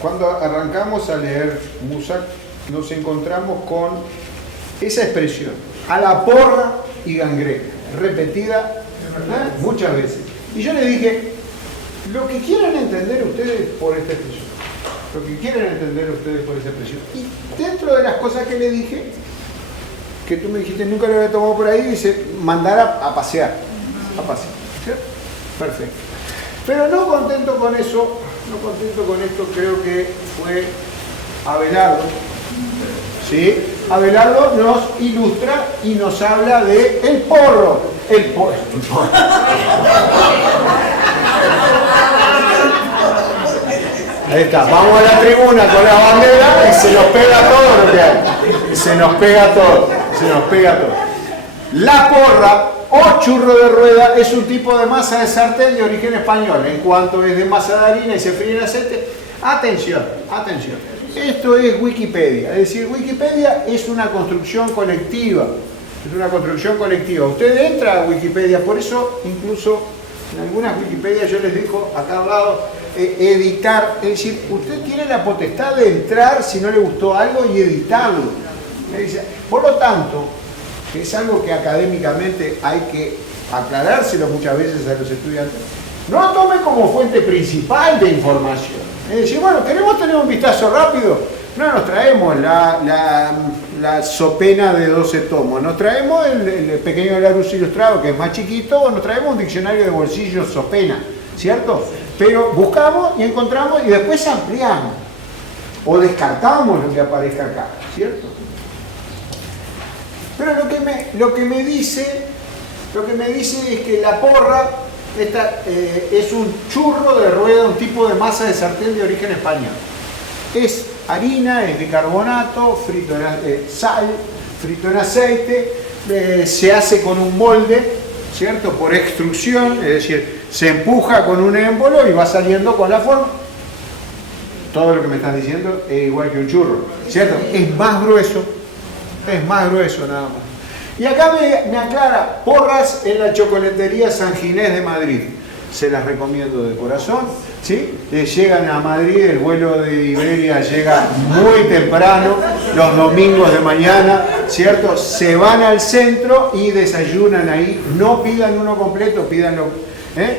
cuando arrancamos a leer Musak, nos encontramos con esa expresión, a la porra y gangrena, repetida muchas veces. Y yo le dije, lo que quieran entender ustedes por esta expresión, y dentro de las cosas que le dije, que tú me dijiste nunca lo había tomado por ahí, dice, mandar a pasear, ¿sí? Perfecto. Pero no contento con eso, creo que fue Abelardo, ¿sí? Abelardo nos ilustra y nos habla de el porro. Ahí está, vamos a la tribuna con la bandera y se nos pega todo lo que hay. Se nos pega todo. La porra o churro de rueda es un tipo de masa de sartén de origen español. En cuanto es de masa de harina y se fríe en aceite, atención. Esto es Wikipedia, es decir, Wikipedia es una construcción colectiva, es una construcción colectiva. Usted entra a Wikipedia, por eso incluso en algunas Wikipedias yo les digo acá al lado, editar, es decir, usted tiene la potestad de entrar si no le gustó algo y editarlo. Por lo tanto, es algo que académicamente hay que aclarárselo muchas veces a los estudiantes, no lo tome como fuente principal de información. Es decir, bueno, queremos tener un vistazo rápido, no nos traemos la sopena de 12 tomos, nos traemos el pequeño Larousse ilustrado, que es más chiquito, o nos traemos un diccionario de bolsillo sopena, ¿cierto? Pero buscamos y encontramos y después ampliamos, o descartamos lo que aparezca acá, ¿cierto? Pero lo que me dice es que la porra es un churro de rueda, un tipo de masa de sartén de origen español. Es harina, es bicarbonato, frito en sal, frito en aceite, se hace con un molde, ¿cierto? Por extrusión, es decir, se empuja con un émbolo y va saliendo con la forma. Todo lo que me están diciendo es igual que un churro, ¿cierto? Es más grueso nada más. Y acá me aclara, porras en la chocolatería San Ginés de Madrid. Se las recomiendo de corazón, ¿sí? Llegan a Madrid, el vuelo de Iberia llega muy temprano, los domingos de mañana, ¿cierto? Se van al centro y desayunan ahí. No pidan uno completo, pídanlo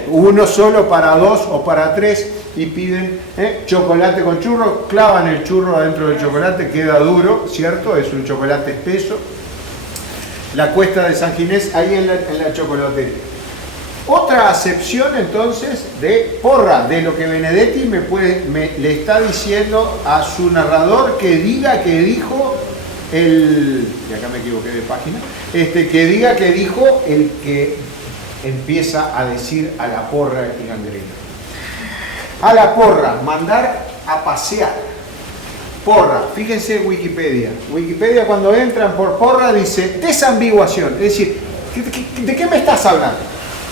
uno solo para 2 o para 3 y piden chocolate con churro, clavan el churro adentro del chocolate, queda duro, ¿cierto? Es un chocolate espeso. La Cuesta de San Ginés, ahí en la chocolatería. Otra acepción entonces de porra, de lo que Benedetti le está diciendo a su narrador que diga que dijo y acá me equivoqué de página, que diga que dijo el que empieza a decir a la porra y gangrena. A la porra, mandar a pasear. Porra, fíjense Wikipedia. Wikipedia cuando entran por porra dice desambiguación, es decir, ¿de qué me estás hablando?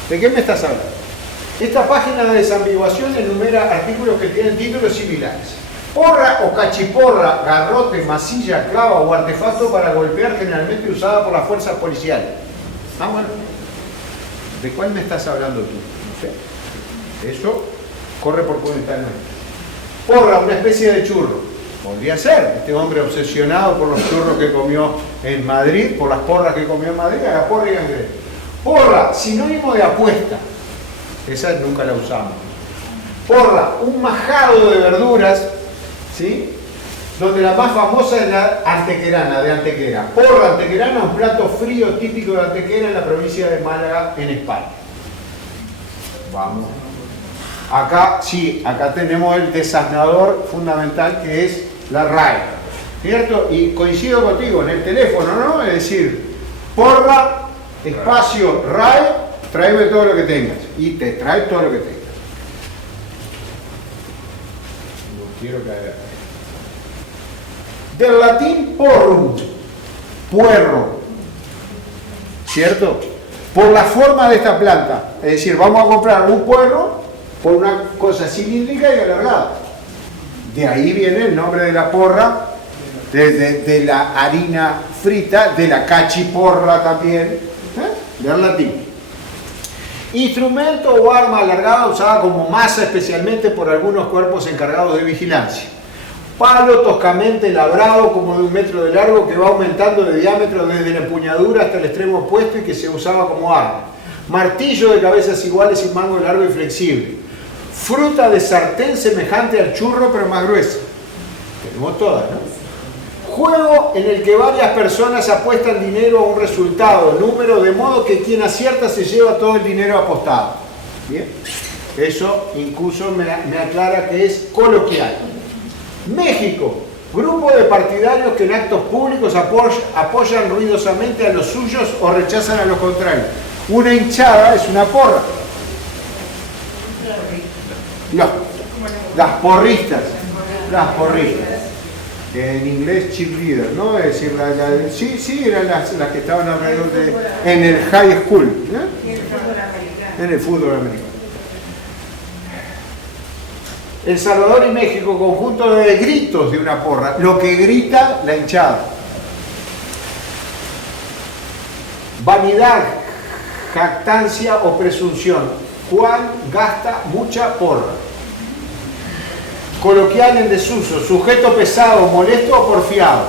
¿De qué me estás hablando? Esta página de desambiguación enumera artículos que tienen títulos similares. Porra o cachiporra, garrote, masilla, clava o artefacto para golpear, generalmente usada por las fuerzas policiales. Ah, bueno. ¿De cuál me estás hablando tú? No sé. Eso corre por cuenta de nuestra. Porra, una especie de churro. Podría ser, este hombre obsesionado por los churros que comió en Madrid, por las porras que comió en Madrid, a la porra y gangrena. Porra, sinónimo de apuesta. Esa nunca la usamos. Porra, un majado de verduras, ¿sí? Donde la más famosa es la antequerana, de Antequera. Porra antequerana, un plato frío típico de Antequera en la provincia de Málaga, en España. Vamos. Acá, sí, acá tenemos el desasnador fundamental que es la RAE, ¿cierto? Y coincido contigo, en el teléfono, ¿no? Es decir, porra, espacio, RAE, tráeme todo lo que tengas. Y te trae todo lo que tengas. No quiero caer. Del latín porrum, puerro, ¿cierto? Por la forma de esta planta. Es decir, vamos a comprar un puerro por una cosa cilíndrica y alargada. De ahí viene el nombre de la porra, de la harina frita, de la cachiporra también, del latín. Instrumento o arma alargada usada como masa especialmente por algunos cuerpos encargados de vigilancia. Palo toscamente labrado como de 1 metro de largo que va aumentando de diámetro desde la empuñadura hasta el extremo opuesto y que se usaba como arma. Martillo de cabezas iguales y mango largo y flexible. Fruta de sartén semejante al churro pero más gruesa. Tenemos todas, ¿no? Juego en el que varias personas apuestan dinero a un resultado, número, de modo que quien acierta se lleva todo el dinero apostado. ¿Bien? Eso incluso me aclara que es coloquial. México. Grupo de partidarios que en actos públicos apoyan ruidosamente a los suyos o rechazan a los contrarios. Una hinchada es una porra. Las porristas. En inglés cheerleader, ¿no? Es decir, sí, eran las que estaban alrededor en el high school, ¿no? En el fútbol americano. El Salvador y México, conjunto de gritos de una porra, lo que grita la hinchada. Vanidad, jactancia o presunción. Juan gasta mucha porra. Coloquial en desuso, sujeto pesado, molesto o porfiado.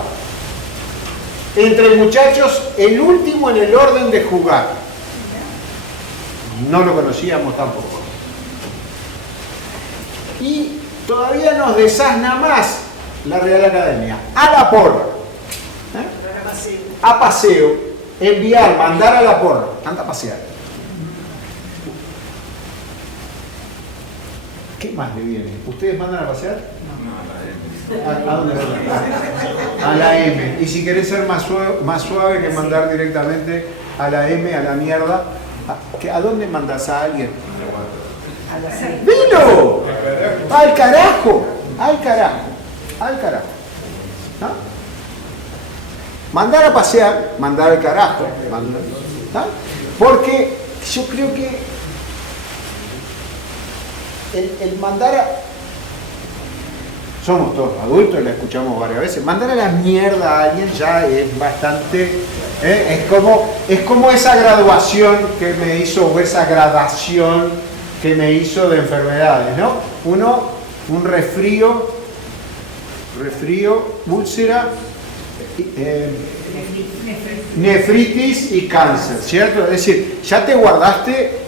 Entre muchachos, el último en el orden de jugar. No lo conocíamos tampoco. Y todavía nos desasna más la Real Academia. A la porra. A paseo. Enviar, mandar a la porra. Anda a pasear. ¿Qué más le viene? ¿Ustedes mandan a pasear? ¿A dónde van? A la M. Y si querés ser más suave que mandar directamente a la M, a la mierda, ¿a dónde mandas a alguien? ¡Vino! ¡Al carajo! ¡Al carajo! ¡Al carajo! ¿Ah? Mandar a pasear, mandar al carajo. ¿Ah? Porque yo creo que el mandar a... Somos todos adultos, la escuchamos varias veces. Mandar a la mierda a alguien ya es bastante... Es como esa graduación que me hizo, o esa gradación que me hizo de enfermedades, ¿no? Un resfrío, úlcera, nefritis y cáncer, ¿cierto? Es decir, ya te guardaste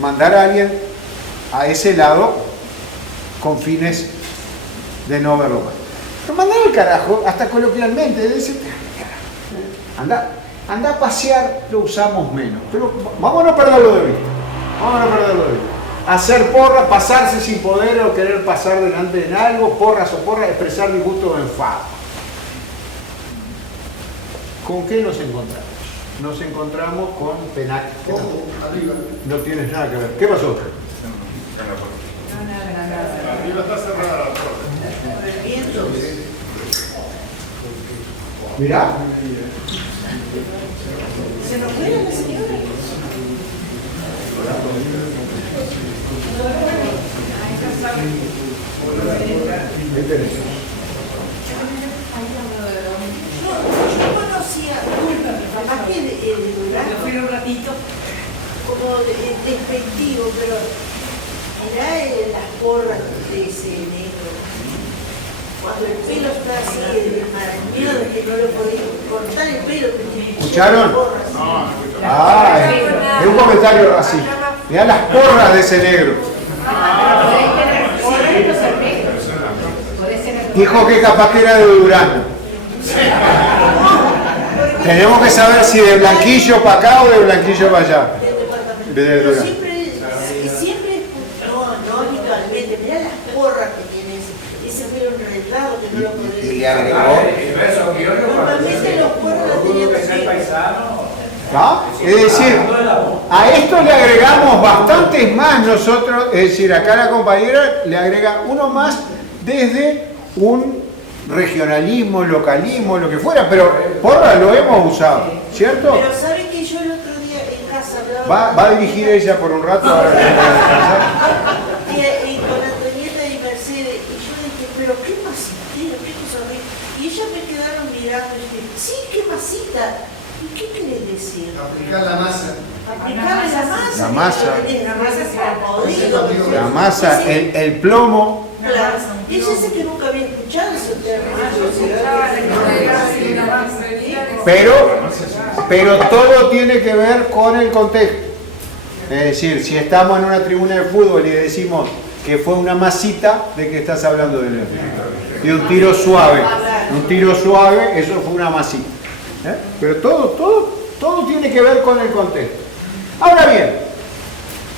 mandar a alguien a ese lado con fines de no verlo más. Pero mandar al carajo, hasta coloquialmente, es decir, anda a pasear, lo usamos menos. Pero vamos a no perderlo de vista. Hacer porra, pasarse sin poder o querer pasar delante de algo, porras o porras, expresar disgusto o enfado. ¿Con qué nos encontramos? Nos encontramos con penal. No tienes nada que ver. ¿Qué pasó? Arriba está cerrada la puerta. Mirá. ¿Se nos fue la señora? ¿Qué tenés? Yo conocía, capaz que de Durazno, Fui un ratito. como despectivo, pero mirá las porras de ese negro. Cuando el pelo está así de marañado, que no lo podía cortar el pelo. ¿Escucharon? Es un comentario así. Mirá las porras de ese negro. Dijo que capaz que era de Durazno. Tenemos que saber si de Blanquillo para acá o de Blanquillo para allá. De Durazno. Siempre, no habitualmente, mirá las porras que tienes. Ese pelo enredado que no lo podés. Y le agregó. Normalmente los porros los tenían que ¿Ah? Es decir, a esto le agregamos bastantes más nosotros, es decir, acá la compañera le agrega uno más desde un regionalismo, localismo, lo que fuera, pero porra lo hemos usado, ¿cierto? Pero ¿sabe que yo el otro día en casa hablaba Va a dirigir ella por un rato ahora que va a descansar. y con Antonieta y Mercedes, y yo dije, pero qué masitero, qué cosa horrible. Y ellas me quedaron mirando y dije, sí, qué masita. ¿Y qué querés decir? Aplicar la masa. Aplicarle la masa. La masa. La masa se la podrido. La masa, el plomo. Claro. Y ella dice que nunca había escuchado ese término. Pero todo tiene que ver con el contexto. Es decir, si estamos en una tribuna de fútbol y decimos que fue una masita, ¿de qué estás hablando? De un tiro suave. Un tiro suave, eso fue una masita. Pero todo tiene que ver con el contexto. Ahora bien,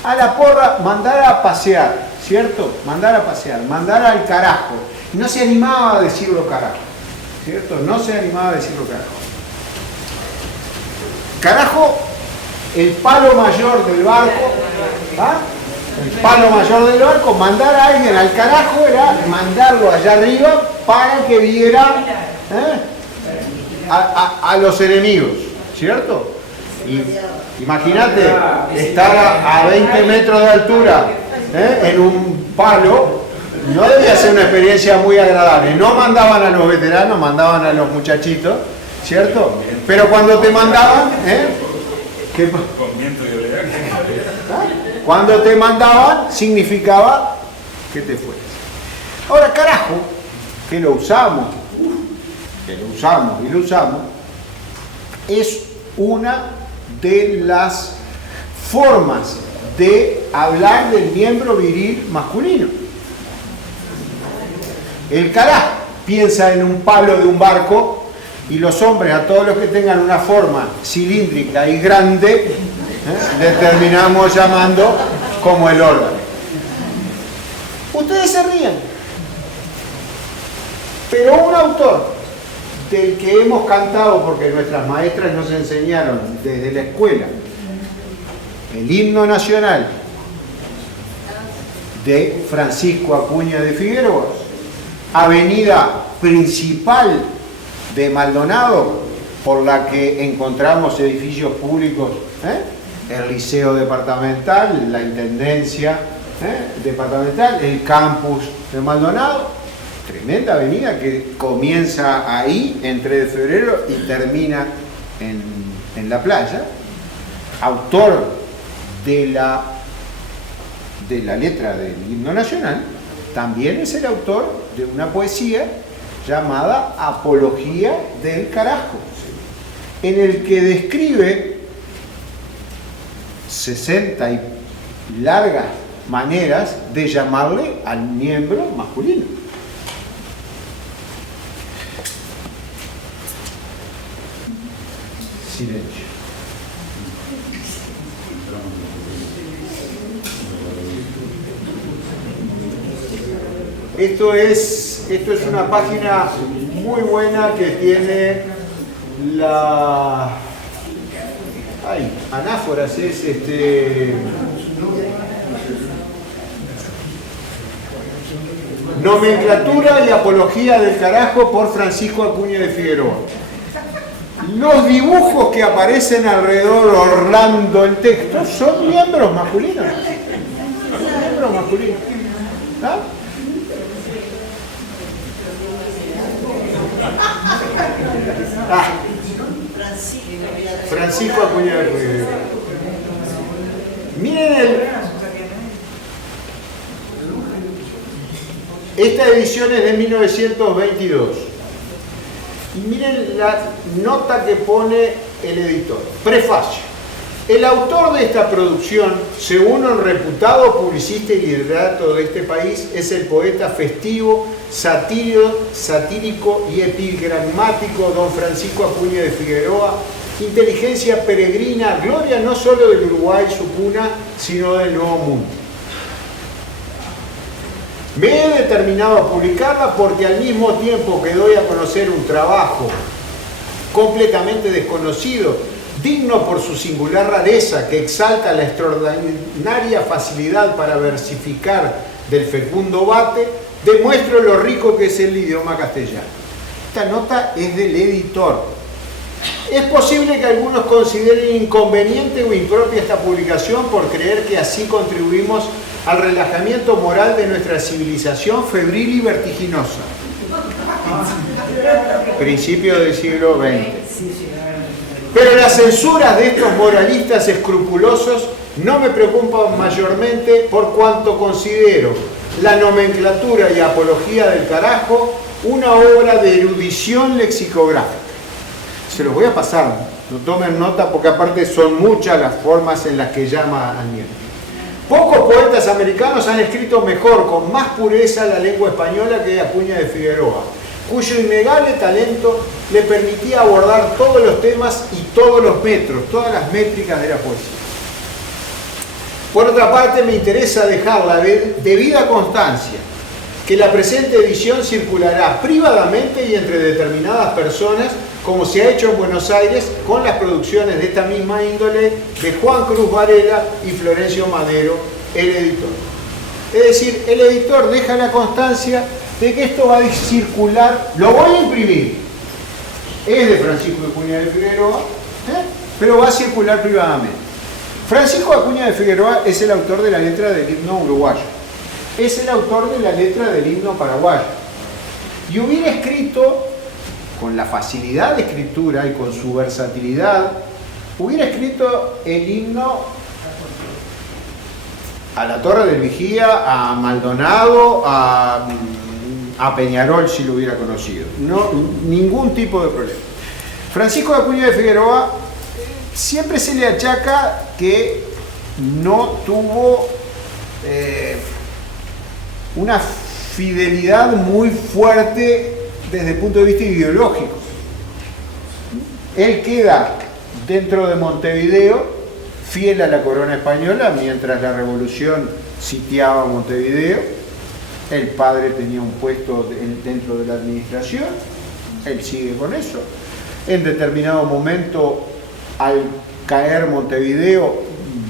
a la porra mandar a pasear, ¿cierto? Mandar a pasear, mandar al carajo. No se animaba a decirlo carajo, ¿cierto? No se animaba a decirlo carajo. Carajo, el palo mayor del barco, ¿ah? El palo mayor del barco, mandar a alguien al carajo era mandarlo allá arriba para que viera a los enemigos, ¿cierto? Imagínate estar a 20 metros de altura en un palo no debía ser una experiencia muy agradable. No mandaban a los veteranos, mandaban a los muchachitos, ¿cierto? Pero cuando te mandaban, ¿qué? Con viento y oleaje. Cuando te mandaban, significaba que te fueras. Ahora, carajo, que lo usamos, es una de las formas de hablar del miembro viril masculino. El carajo piensa en un palo de un barco y los hombres, a todos los que tengan una forma cilíndrica y grande, le terminamos llamando como el órgano. Ustedes se ríen, pero un autor del que hemos cantado, porque nuestras maestras nos enseñaron desde la escuela, el himno nacional de Francisco Acuña de Figueroa, avenida principal de Maldonado, por la que encontramos edificios públicos, el liceo departamental, la intendencia departamental, el campus de Maldonado, tremenda avenida que comienza ahí en 3 de febrero y termina en la playa. Autor de la letra del himno nacional, también es el autor de una poesía llamada Apología del Carajo, en el que describe 60 y largas maneras de llamarle al miembro masculino. Silencio. Esto es una página muy buena que tiene la... anáforas, es Nomenclatura y Apología del Carajo por Francisco Acuña de Figueroa. Los dibujos que aparecen alrededor orlando el texto son miembros masculinos. Miembros masculinos. ¿Ah? Francisco Acuña de Figueroa. Miren esta edición es de 1922. Y miren la nota que pone el editor. Prefacio. El autor de esta producción, según un reputado publicista y literato de este país, es el poeta festivo, satírico y epigramático don Francisco Acuña de Figueroa, inteligencia peregrina, gloria no solo del Uruguay, su cuna, sino del Nuevo Mundo. Me he determinado a publicarla porque al mismo tiempo que doy a conocer un trabajo completamente desconocido, digno por su singular rareza, que exalta la extraordinaria facilidad para versificar del fecundo Bate, demuestro lo rico que es el idioma castellano. Esta nota es del editor. Es posible que algunos consideren inconveniente o impropia esta publicación por creer que así contribuimos al relajamiento moral de nuestra civilización febril y vertiginosa. Principio del siglo XX. Pero las censuras de estos moralistas escrupulosos no me preocupan mayormente por cuanto considero la nomenclatura y apología del carajo una obra de erudición lexicográfica. Se los voy a pasar, no tomen nota porque aparte son muchas las formas en las que llama al miembro. Pocos poetas americanos han escrito mejor, con más pureza, la lengua española que Acuña de Figueroa, cuyo innegable talento le permitía abordar todos los temas y todos los metros, todas las métricas de la poesía. Por otra parte, me interesa dejar la debida constancia que la presente edición circulará privadamente y entre determinadas personas, como se ha hecho en Buenos Aires con las producciones de esta misma índole de Juan Cruz Varela y Florencio Madero, el editor. Es decir, el editor deja la constancia de que esto va a circular, lo voy a imprimir, es de Francisco Acuña de Figueroa, pero va a circular privadamente. Francisco Acuña de Figueroa es el autor de la letra del himno uruguayo. es el autor de la letra del himno paraguayo. Y hubiera escrito, con la facilidad de escritura y con su versatilidad, hubiera escrito el himno a la Torre del Vigía, a Maldonado, a Peñarol si lo hubiera conocido. No, ningún tipo de problema. Francisco de Acuña de Figueroa siempre se le achaca que no tuvo una fidelidad muy fuerte desde el punto de vista ideológico. Él queda dentro de Montevideo, fiel a la corona española, mientras la revolución sitiaba Montevideo. El padre tenía un puesto dentro de la administración, él sigue con eso. En determinado momento, al caer Montevideo,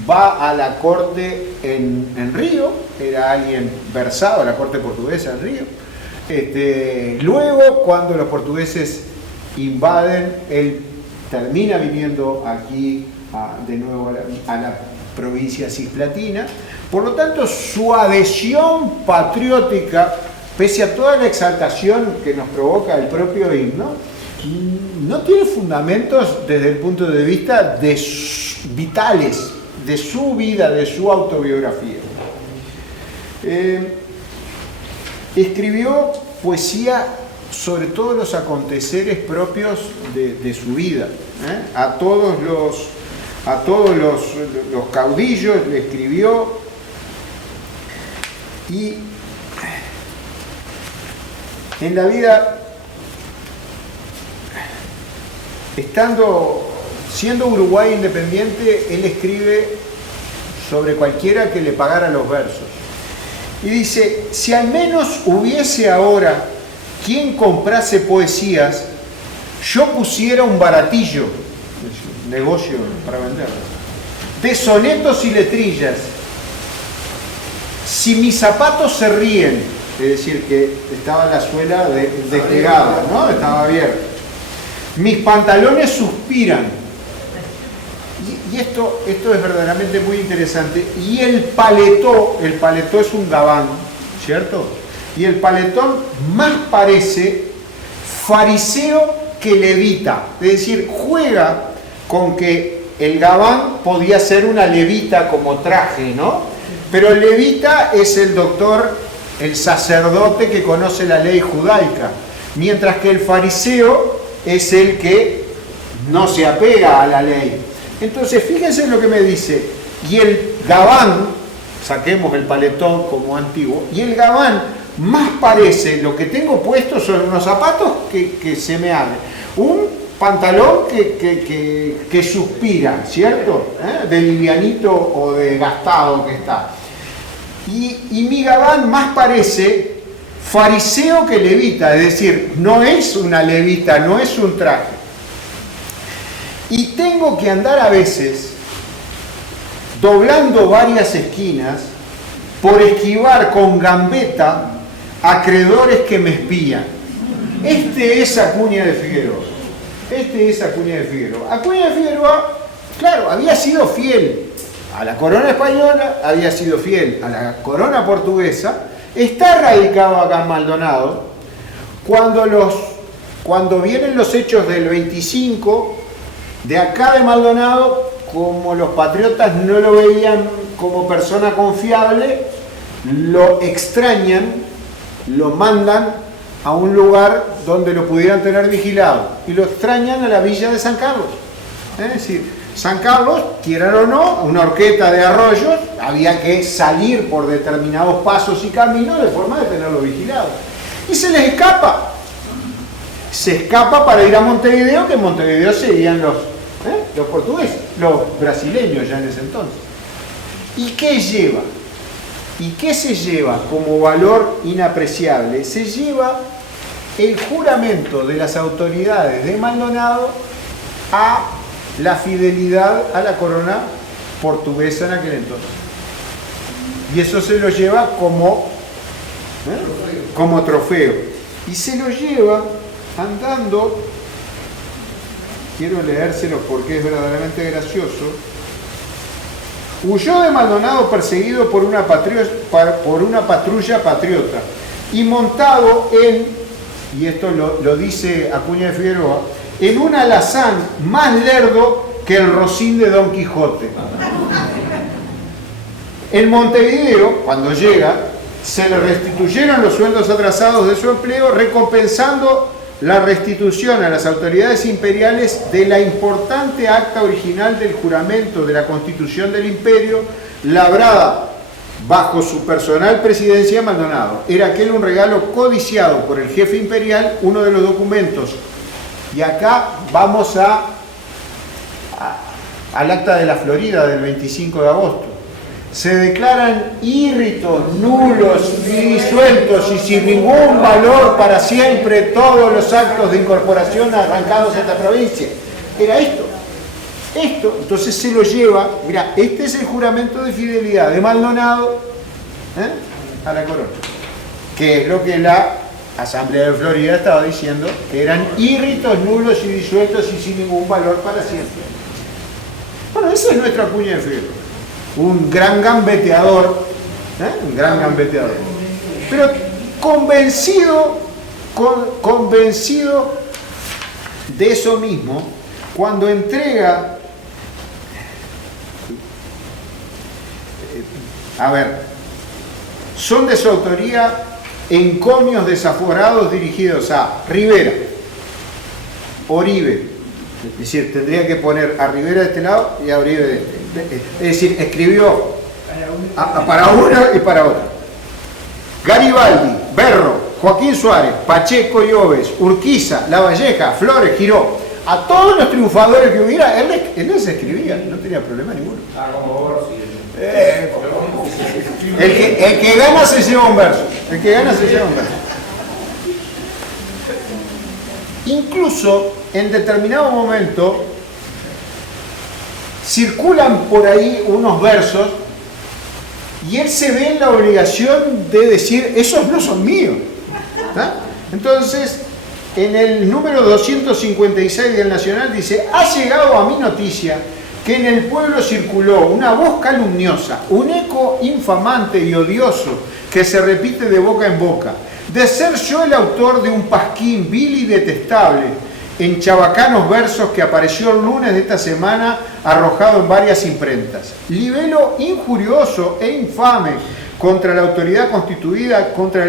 va a la corte en Río, era alguien versado, la corte portuguesa en Río. Luego, cuando los portugueses invaden, él termina viniendo aquí de nuevo a la provincia cisplatina. Por lo tanto, su adhesión patriótica, pese a toda la exaltación que nos provoca el propio himno, no tiene fundamentos desde el punto de vista vitales de su vida, de su autobiografía. Escribió poesía sobre todos los aconteceres propios de su vida. A todos los caudillos le escribió, y en la vida, siendo Uruguay independiente, él escribe sobre cualquiera que le pagara los versos. Y dice: si al menos hubiese ahora quien comprase poesías, yo pusiera un baratillo, negocio para venderlas, de sonetos y letrillas. Si mis zapatos se ríen, es decir, que estaba la suela despegada, ¿no? Estaba abierta. Mis pantalones suspiran. Y esto es verdaderamente muy interesante. Y el paletó es un gabán, ¿cierto? Y el paletón más parece fariseo que levita. Es decir, juega con que el gabán podía ser una levita como traje, ¿no? Pero el levita es el doctor, el sacerdote que conoce la ley judaica, mientras que el fariseo es el que no se apega a la ley. Entonces, fíjense lo que me dice. Y el gabán, saquemos el paletón como antiguo, y el gabán más parece, lo que tengo puesto son unos zapatos que se me abren, un pantalón que suspira, ¿cierto? De livianito o de gastado que está. Y mi gabán más parece fariseo que levita, es decir, no es una levita, no es un traje. Y tengo que andar a veces doblando varias esquinas por esquivar con gambeta acreedores que me espían. Este es Acuña de Figueroa. Acuña de Figueroa, claro, había sido fiel a la corona española, había sido fiel a la corona portuguesa, está radicado acá en Maldonado. Cuando vienen los hechos del 25, de acá de Maldonado, como los patriotas no lo veían como persona confiable, lo extrañan, lo mandan a un lugar donde lo pudieran tener vigilado, y lo extrañan a la villa de San Carlos. Es decir, San Carlos, quieran o no, una horqueta de arroyos, había que salir por determinados pasos y caminos de forma de tenerlo vigilado. Y se les escapa. Se escapa para ir a Montevideo, que en Montevideo seguían los portugueses, los brasileños ya en ese entonces. ¿Y qué lleva? ¿Y qué se lleva como valor inapreciable? Se lleva el juramento de las autoridades de Maldonado a la fidelidad a la corona portuguesa en aquel entonces. Y eso se lo lleva como trofeo. Y se lo lleva andando, quiero leérselo porque es verdaderamente gracioso, huyó de Maldonado perseguido por una patrulla patriota y montado en, y esto lo dice Acuña de Figueroa, en un alazán más lerdo que el Rocín de Don Quijote. En Montevideo, cuando llega, se le restituyeron los sueldos atrasados de su empleo, recompensando la restitución a las autoridades imperiales de la importante acta original del juramento de la Constitución del Imperio, labrada bajo su personal presidencia de Maldonado. Era aquel un regalo codiciado por el jefe imperial, uno de los documentos. Y acá vamos al acta de la Florida del 25 de agosto. Se declaran írritos, nulos y disueltos y sin ningún valor para siempre todos los actos de incorporación arrancados en esta provincia. Era esto. Entonces se lo lleva, mira, este es el juramento de fidelidad de Maldonado a la corona, que es lo que la Asamblea de Florida estaba diciendo, que eran írritos, nulos y disueltos y sin ningún valor para siempre. Bueno, ese es nuestro Acuña de Figueroa. Un gran gambeteador, pero convencido de eso mismo, cuando entrega, son de su autoría encomios desaforados dirigidos a Rivera, Oribe, es decir, tendría que poner a Rivera de este lado y a Oribe de este. Es decir, escribió para uno y para otro. Garibaldi, Berro, Joaquín Suárez, Pacheco y Oves, Urquiza, Lavalleja, Flores, Giró. A todos los triunfadores que hubiera, él les escribía, no tenía problema ninguno. El que gana se lleva un verso. Incluso en determinado momento circulan por ahí unos versos y él se ve en la obligación de decir, esos no son míos. Entonces, en el número 256 del Nacional dice, ha llegado a mi noticia que en el pueblo circuló una voz calumniosa, un eco infamante y odioso que se repite de boca en boca, de ser yo el autor de un pasquín vil y detestable en chabacanos versos que apareció el lunes de esta semana arrojado en varias imprentas. Libelo injurioso e infame contra la autoridad constituida, contra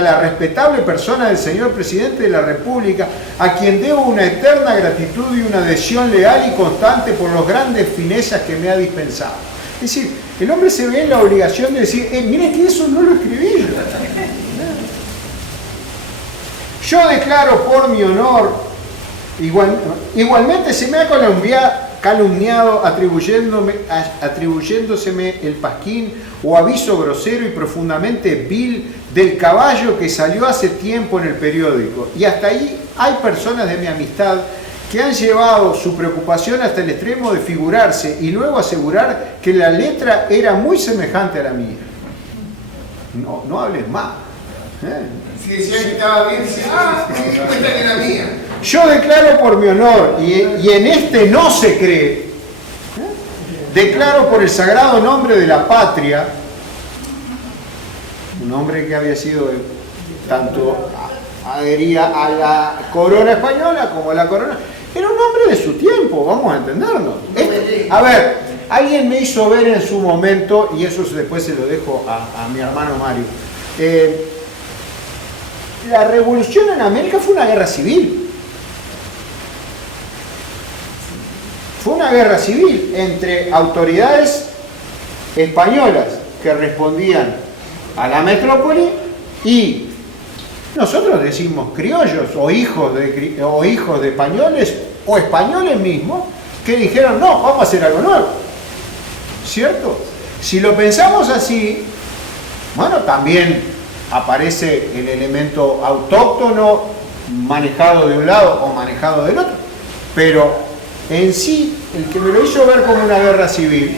la respetable persona del señor presidente de la República, a quien debo una eterna gratitud y una adhesión leal y constante por los grandes finezas que me ha dispensado. Es decir, el hombre se ve en la obligación de decir, miren que eso no lo escribí yo. Yo declaro por mi honor, igualmente se me ha calumniado atribuyéndoseme el pasquín o aviso grosero y profundamente vil del caballo que salió hace tiempo en el periódico. Y hasta ahí hay personas de mi amistad que han llevado su preocupación hasta el extremo de figurarse y luego asegurar que la letra era muy semejante a la mía. No hables más. Si decían que estaba bien, cuenta que era mía. Yo declaro por mi honor, y en este no se cree, declaro por el sagrado nombre de la patria, un hombre que había sido tanto adhería a la corona española como a la corona, era un hombre de su tiempo, vamos a entendernos. Alguien me hizo ver en su momento, y eso después se lo dejo a mi hermano Mario, la revolución en América fue una guerra civil. Fue una guerra civil entre autoridades españolas que respondían a la metrópoli y nosotros decimos criollos o hijos de españoles o españoles mismos que dijeron no, vamos a hacer algo nuevo. ¿Cierto? Si lo pensamos así, bueno, también aparece el elemento autóctono manejado de un lado o manejado del otro, pero en sí el que me lo hizo ver como una guerra civil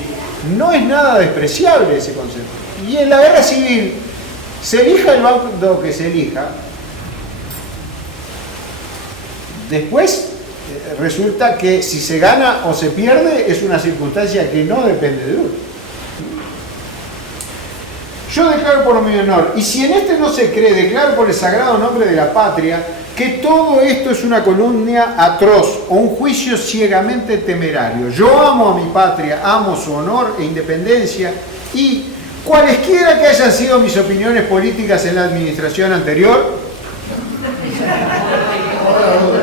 no es nada despreciable ese concepto. Y en la guerra civil, se elija el bando que se elija, después resulta que si se gana o se pierde es una circunstancia que no depende de uno. Yo declaro por mi honor, y si en este no se cree, declaro por el sagrado nombre de la patria, que todo esto es una calumnia atroz o un juicio ciegamente temerario. Yo amo a mi patria, amo su honor e independencia, y cualesquiera que hayan sido mis opiniones políticas en la administración anterior,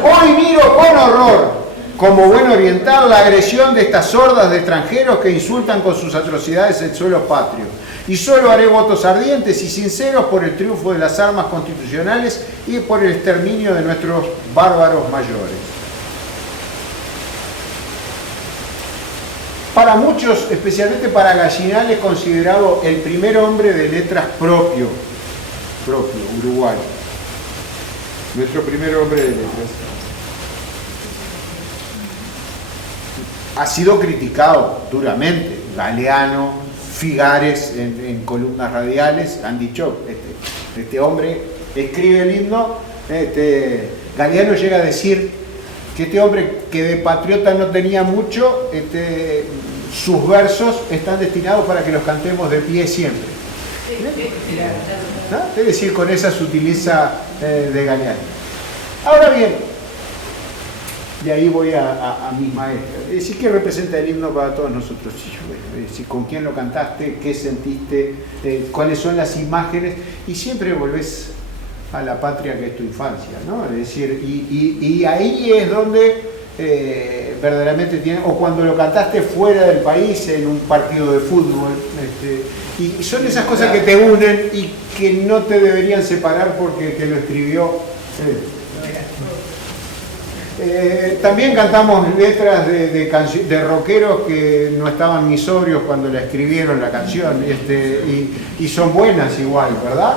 hoy miro con horror, como buen oriental, la agresión de estas hordas de extranjeros que insultan con sus atrocidades el suelo patrio. Y solo haré votos ardientes y sinceros por el triunfo de las armas constitucionales y por el exterminio de nuestros bárbaros mayores. Para muchos, especialmente para Gallinal, es considerado el primer hombre de letras propio, uruguayo. Nuestro primer hombre de letras. Ha sido criticado duramente. Galeano, Figares en columnas radiales han dicho, este hombre escribe el himno, Galeano llega a decir que este hombre que de patriota no tenía mucho, sus versos están destinados para que los cantemos de pie siempre. ¿No? Es decir, con esa sutileza de Galeano. Ahora bien, y ahí voy a mis maestras. Es decir, ¿qué representa el himno para todos nosotros? Es decir, ¿con quién lo cantaste? ¿Qué sentiste? ¿Cuáles son las imágenes? Y siempre volvés a la patria que es tu infancia, ¿no? Es decir, y ahí es donde verdaderamente tiene, o cuando lo cantaste fuera del país, en un partido de fútbol, y son esas cosas que te unen y que no te deberían separar porque el que lo escribió... también cantamos letras de rockeros que no estaban ni sobrios cuando la escribieron la canción, y son buenas igual, ¿verdad?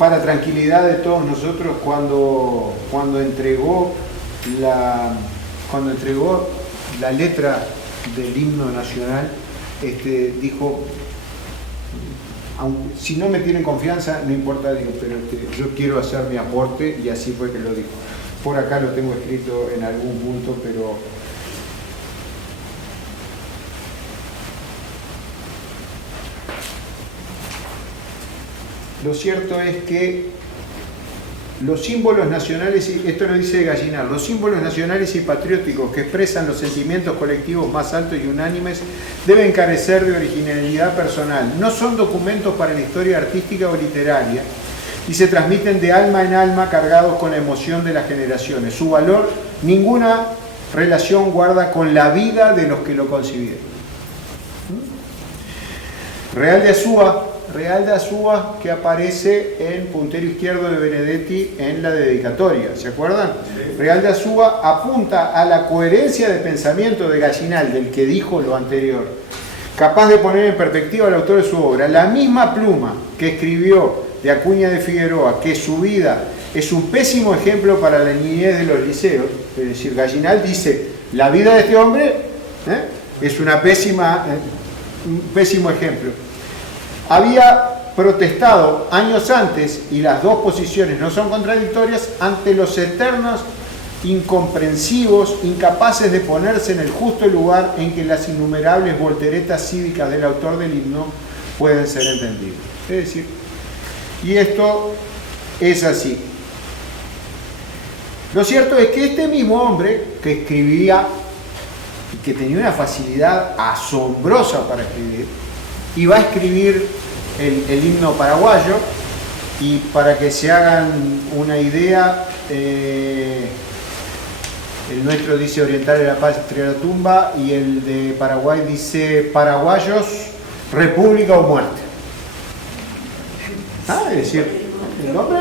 Para tranquilidad de todos nosotros, cuando entregó la letra del himno nacional, dijo: si no me tienen confianza, no importa, digo, pero yo quiero hacer mi aporte, y así fue que lo dijo. Por acá lo tengo escrito en algún punto, pero... Lo cierto es que los símbolos nacionales, y esto lo dice Gallinal, los símbolos nacionales y patrióticos que expresan los sentimientos colectivos más altos y unánimes deben carecer de originalidad personal. No son documentos para la historia artística o literaria y se transmiten de alma en alma cargados con la emoción de las generaciones. Su valor ninguna relación guarda con la vida de los que lo concibieron. Real de Azúa, que aparece en puntero izquierdo de Benedetti en la dedicatoria, ¿se acuerdan? Sí. Real de Azúa apunta a la coherencia de pensamiento de Gallinal, del que dijo lo anterior, capaz de poner en perspectiva al autor de su obra. La misma pluma que escribió de Acuña de Figueroa que su vida es un pésimo ejemplo para la niñez de los liceos, es decir, Gallinal dice, la vida de este hombre es un pésimo ejemplo. Había protestado años antes, y las dos posiciones no son contradictorias, ante los eternos incomprensivos, incapaces de ponerse en el justo lugar en que las innumerables volteretas cívicas del autor del himno pueden ser entendidas. Es decir, y esto es así. Lo cierto es que este mismo hombre que escribía y que tenía una facilidad asombrosa para escribir, y va a escribir el himno paraguayo, y para que se hagan una idea, el nuestro dice oriental de la patria la tumba, y el de Paraguay dice paraguayos, república o muerte. Es decir, el nombre...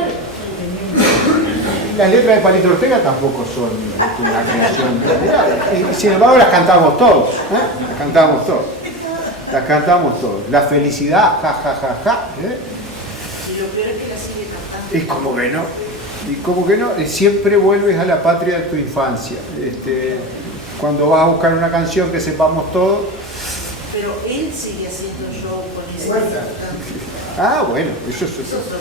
Las letras de Palito Ortega tampoco son una creación. Sin embargo, las cantamos todos. Las cantamos todos. Las cantamos todos. La felicidad, ja, ja, ja, ja. Y lo peor es que la sigue cantando. Es como que no. Y como que no, siempre vuelves a la patria de tu infancia. Cuando vas a buscar una canción que sepamos todos. Pero él sigue haciendo show con ese. Ah, bueno, eso es otro.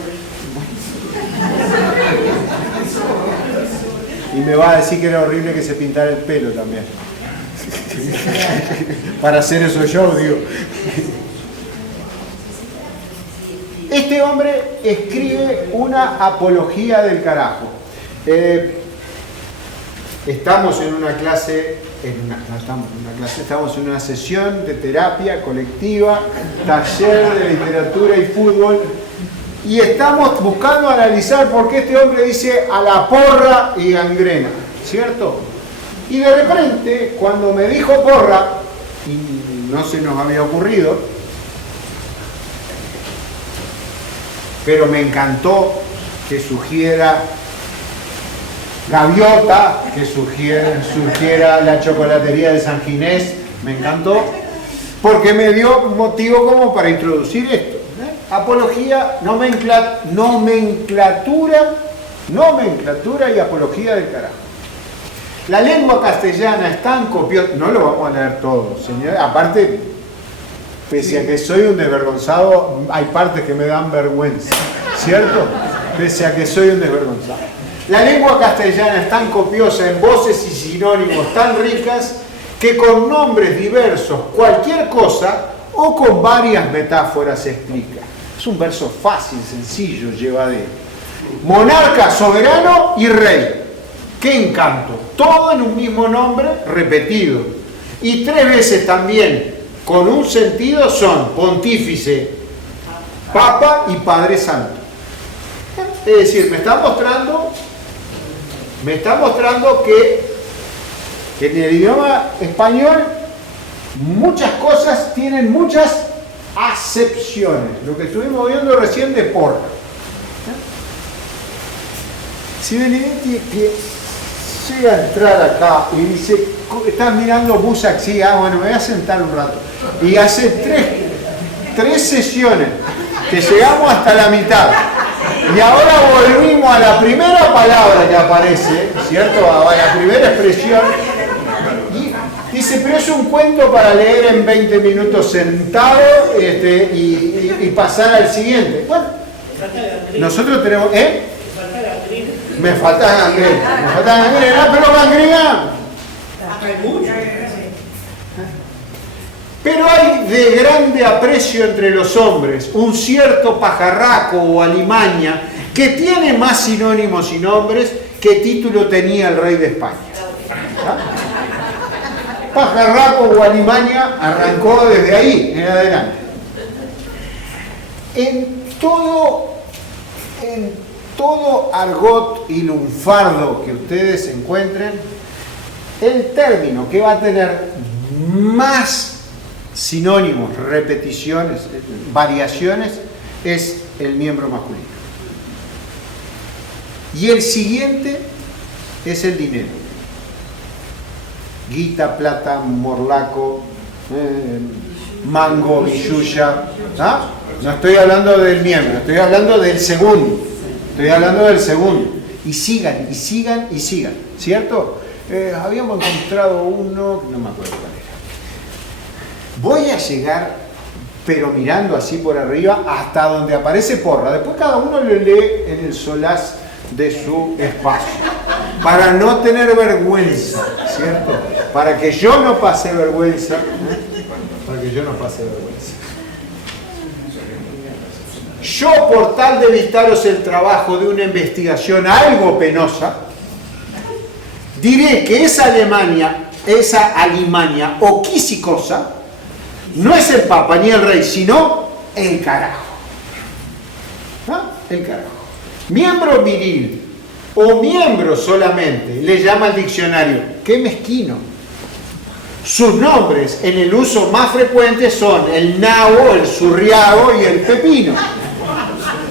Y me va a decir que era horrible que se pintara el pelo también. Para hacer eso yo, digo. Este hombre escribe una apología del carajo. Estamos en una clase, estamos en una sesión de terapia colectiva, taller de literatura y fútbol, y estamos buscando analizar por qué este hombre dice a la porra y gangrena, ¿cierto? Y de repente, cuando me dijo porra, y no se nos había ocurrido, pero me encantó que sugiera gaviota, que surgiera la chocolatería de San Ginés, me encantó, porque me dio motivo como para introducir esto. Apología, nomenclatura y apología del carajo. La lengua castellana es tan copiosa, no lo vamos a leer todo, señor. Aparte, pese a que soy un desvergonzado, hay partes que me dan vergüenza, ¿cierto? Pese a que soy un desvergonzado. La lengua castellana es tan copiosa en voces y sinónimos tan ricas que con nombres diversos cualquier cosa o con varias metáforas se explica. Es un verso fácil, sencillo, llevadero. Monarca, soberano y rey. ¡Qué encanto! Todo en un mismo nombre repetido. Y 3 veces también, con un sentido, son pontífice, papa y padre santo. Es decir, me está mostrando que en el idioma español muchas cosas tienen muchas acepciones. Lo que estuvimos viendo recién de porra. Si Benedetti llega a entrar acá y dice, estás mirando Busak, sí, bueno, me voy a sentar un rato. Y hace tres sesiones que llegamos hasta la mitad. Y ahora volvimos a la primera palabra que aparece, ¿cierto? A la primera expresión. Y dice, pero es un cuento para leer en 20 minutos sentado y pasar al siguiente. Bueno, nosotros tenemos... Me falta gangrena, pero gangrena. Pero hay de grande aprecio entre los hombres un cierto pajarraco o alimaña que tiene más sinónimos y nombres que título tenía el rey de España. Pajarraco o alimaña arrancó desde ahí en adelante. En todo argot y lunfardo que ustedes encuentren, el término que va a tener más sinónimos, repeticiones, variaciones, es el miembro masculino. Y el siguiente es el dinero. Guita, plata, morlaco, mango, billulla. ¿Ah? No estoy hablando del miembro, estoy hablando del segundo. Y sigan, ¿cierto? Habíamos encontrado uno, no me acuerdo cuál era. Voy a llegar, pero mirando así por arriba, hasta donde aparece porra. Después cada uno lo lee en el solaz de su espacio. Para no tener vergüenza, ¿cierto? Para que yo no pase vergüenza. Yo, por tal de evitaros el trabajo de una investigación algo penosa, diré que esa alimaña o quisicosa no es el papa ni el rey, sino el carajo. ¿Ah? El carajo. Miembro viril o miembro solamente, le llama el diccionario. ¡Qué mezquino! Sus nombres en el uso más frecuente son el nabo, el surriago y el pepino.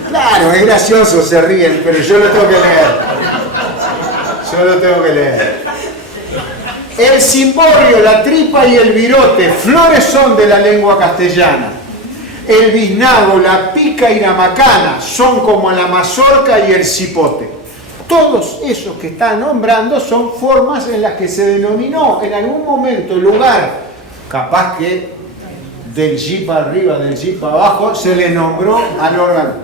Claro, es gracioso, se ríen, pero yo lo tengo que leer. El cimborrio, la tripa y el virote, flores son de la lengua castellana. El biznago, la pica y la macana son como la mazorca y el cipote. Todos esos que está nombrando son formas en las que se denominó en algún momento lugar, capaz que del jeep arriba, del jeep abajo, se le nombró al órgano.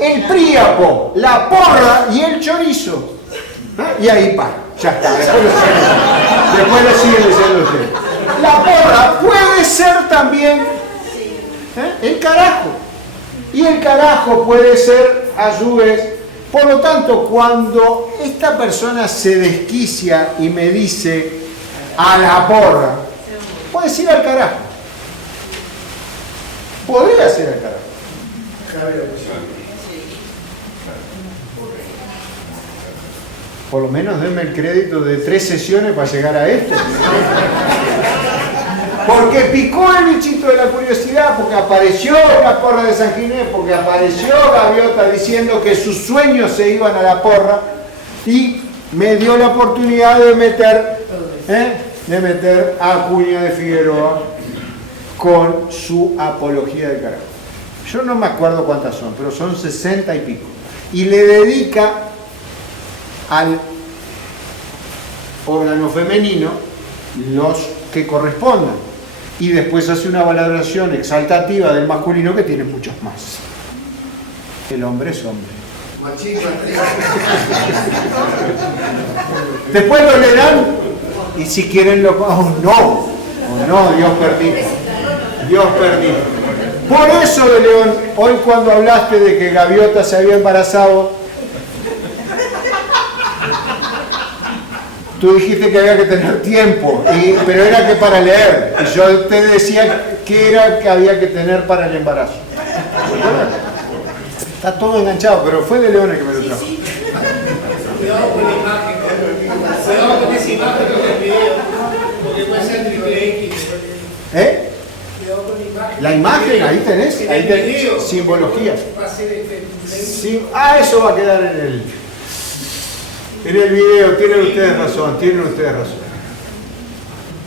El príapo, la porra y el chorizo. Y ahí ya está, después lo siguen diciendo ustedes. La porra puede ser también el carajo. Y el carajo puede ser a su vez. Por lo tanto, cuando esta persona se desquicia y me dice a la porra, puede decir al carajo. Podría ser al carajo. Por lo menos denme el crédito de 3 sesiones para llegar a esto. Porque picó el bichito de la curiosidad, porque apareció la porra de San Ginés, porque apareció Gaviota diciendo que sus sueños se iban a la porra, y me dio la oportunidad de meter a Acuña de Figueroa con su apología del carajo. Yo no me acuerdo cuántas son, pero son 60 y pico. Y le dedica al órgano femenino los que correspondan. Y después hace una valoración exaltativa del masculino que tiene muchos más. El hombre es hombre. Después lo leerán y si quieren lo... ¡Oh, no! ¡Oh, no! Dios permita. Dios permita. Por eso, de León, hoy cuando hablaste de que Gaviota se había embarazado, tú dijiste que había que tener tiempo, pero era que para leer. Y yo te decía que era que había que tener para el embarazo. Está todo enganchado, pero fue de León el que me lo trajo. Cuidado con la imagen. Cuidado con esa imagen del video, porque puede ser triple X. ¿Eh? Cuidado con la imagen. La imagen, ahí tenés simbología. Va a ser Sí, eso va a quedar en el video. Tienen ustedes razón.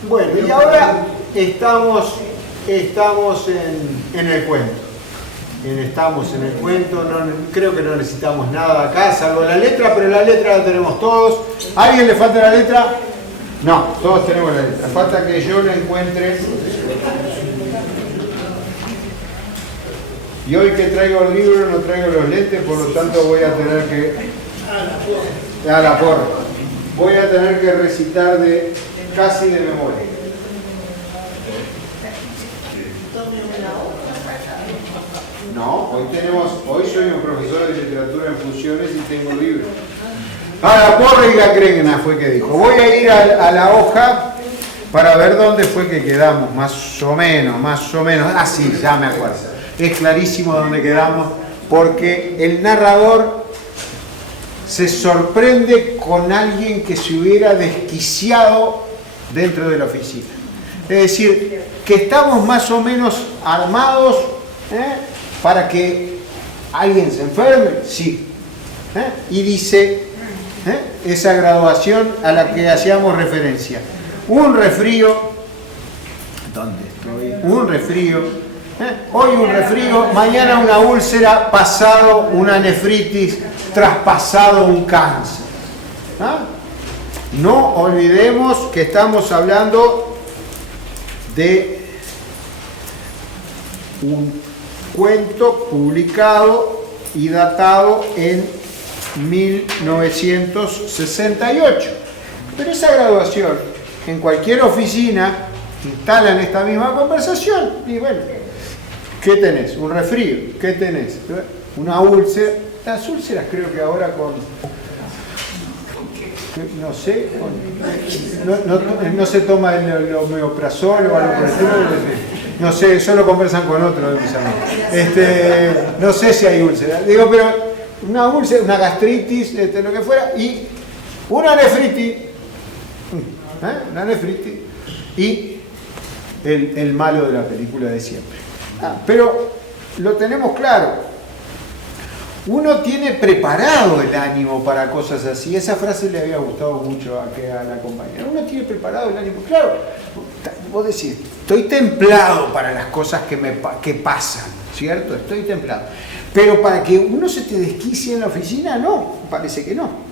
Bueno, y ahora estamos en el cuento. Estamos en el cuento, creo que no necesitamos nada acá, salvo la letra, pero la letra la tenemos todos. ¿A alguien le falta la letra? No, todos tenemos la letra. Falta que yo la encuentre. Y hoy que traigo el libro no traigo los lentes, por lo tanto voy a tener que... a la porra. Voy a tener que recitar casi de memoria. No, hoy soy un profesor de literatura en funciones y tengo libros. A la porra y la crengna fue que dijo. Voy a ir a la hoja para ver dónde fue que quedamos, más o menos. Ah, sí, ya me acuerdo. Es clarísimo dónde quedamos, porque el narrador se sorprende con alguien que se hubiera desquiciado dentro de la oficina. Es decir, que estamos más o menos armados para que alguien se enferme, sí. Y dice esa graduación a la que hacíamos referencia. Un resfrío, ¿dónde estoy? Un resfrío. Hoy un resfrío, mañana una úlcera, pasado una nefritis, traspasado un cáncer. No olvidemos que estamos hablando de un cuento publicado y datado en 1968. Pero esa graduación, en cualquier oficina, instalan esta misma conversación y bueno, ¿qué tenés? Un resfrío. ¿Qué tenés? Una úlcera. Las úlceras creo que ahora no sé, no se toma el omeprazol o algo por el estilo. No sé, solo conversan con otro de mis amigos. No sé si hay úlcera. Digo, pero una úlcera, una gastritis, lo que fuera, y una nefritis. Una nefritis. Y el malo de la película de siempre. Pero lo tenemos claro. Uno tiene preparado el ánimo para cosas así. Esa frase le había gustado mucho a la compañera. Uno tiene preparado el ánimo. Claro, vos decís, estoy templado para las cosas que pasan, ¿cierto? Estoy templado. Pero para que uno se te desquicie en la oficina, no, parece que no.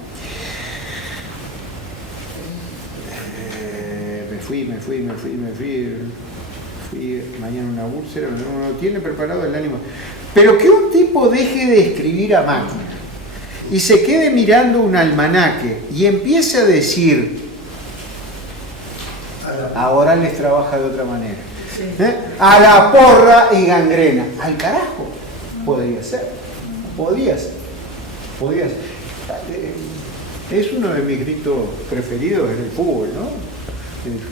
Me fui. y mañana una úlcera, no tiene preparado el ánimo. Pero que un tipo deje de escribir a máquina y se quede mirando un almanaque y empiece a decir, ahora les trabaja de otra manera. A la porra y gangrena. Al carajo. Podría ser. Podía ser. Es uno de mis gritos preferidos en el fútbol, ¿no?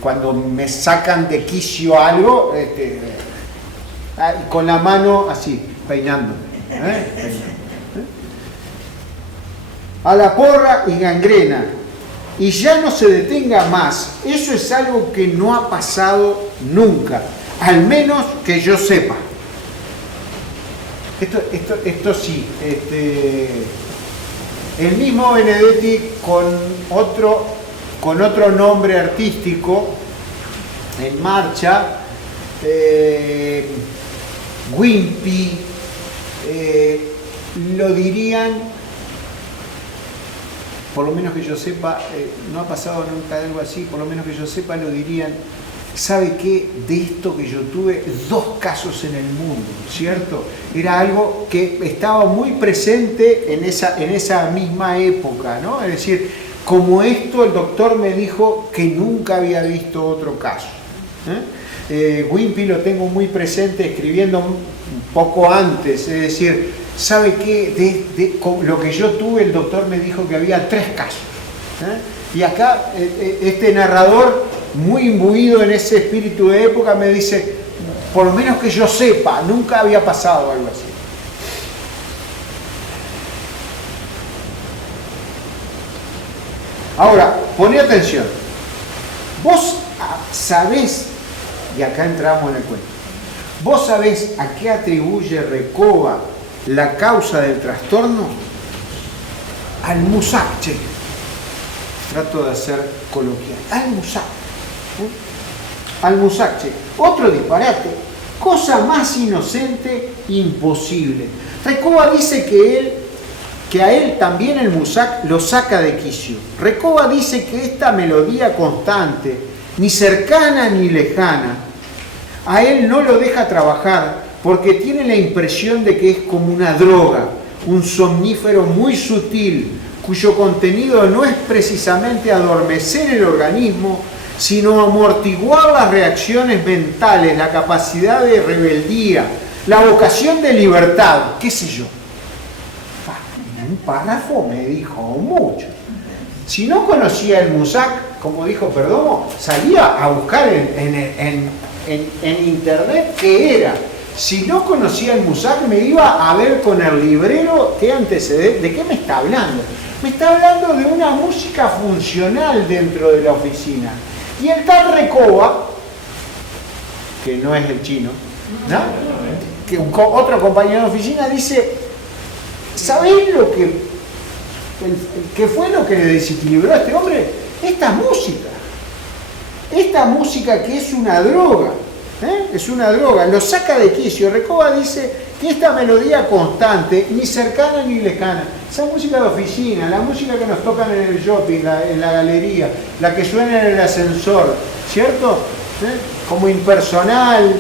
Cuando me sacan de quicio algo, con la mano así, peinando. A la porra y gangrena. Y ya no se detenga más. Eso es algo que no ha pasado nunca, al menos que yo sepa. Esto sí, el mismo Benedetti con otro nombre artístico en marcha, Wimpy, lo dirían. Por lo menos que yo sepa, no ha pasado nunca algo así, por lo menos que yo sepa lo dirían, ¿sabe qué? De esto que yo tuve 2 casos en el mundo, ¿cierto? Era algo que estaba muy presente en esa misma época, ¿no? Es decir, como esto el doctor me dijo que nunca había visto otro caso. Wimpy lo tengo muy presente escribiendo un poco antes, es decir, ¿sabe qué? Lo que yo tuve, el doctor me dijo que había 3 casos. Y acá este narrador, muy imbuido en ese espíritu de época, me dice, por lo menos que yo sepa, nunca había pasado algo así. Ahora, poné atención. Vos sabés, y acá entramos en el cuento, vos sabés a qué atribuye Recoba la causa del trastorno. Al Musacche. Trato de hacer coloquial. Al Musacche. Al Musacche. Otro disparate. Cosa más inocente, imposible. Recoba dice que a él también el Musac lo saca de quicio. Recoba dice que esta melodía constante, ni cercana ni lejana, a él no lo deja trabajar porque tiene la impresión de que es como una droga, un somnífero muy sutil, cuyo contenido no es precisamente adormecer el organismo, sino amortiguar las reacciones mentales, la capacidad de rebeldía, la vocación de libertad, qué sé yo. Un párrafo me dijo mucho. Si no conocía el Musac, como dijo Perdomo, salía a buscar en internet qué era. Si no conocía el Musac, me iba a ver con el librero qué antecedente, de qué me está hablando. Me está hablando de una música funcional dentro de la oficina. Y el tal Recoba, que no es el chino, ¿no? Que otro compañero de oficina dice, ¿sabéis lo que fue lo que le desequilibró a este hombre? Esta música que es una droga. Es una droga, lo saca de quicio. Recoba dice que esta melodía constante, ni cercana ni lejana, esa música de oficina, la música que nos tocan en el shopping, en la galería, la que suena en el ascensor, ¿cierto? Como impersonal,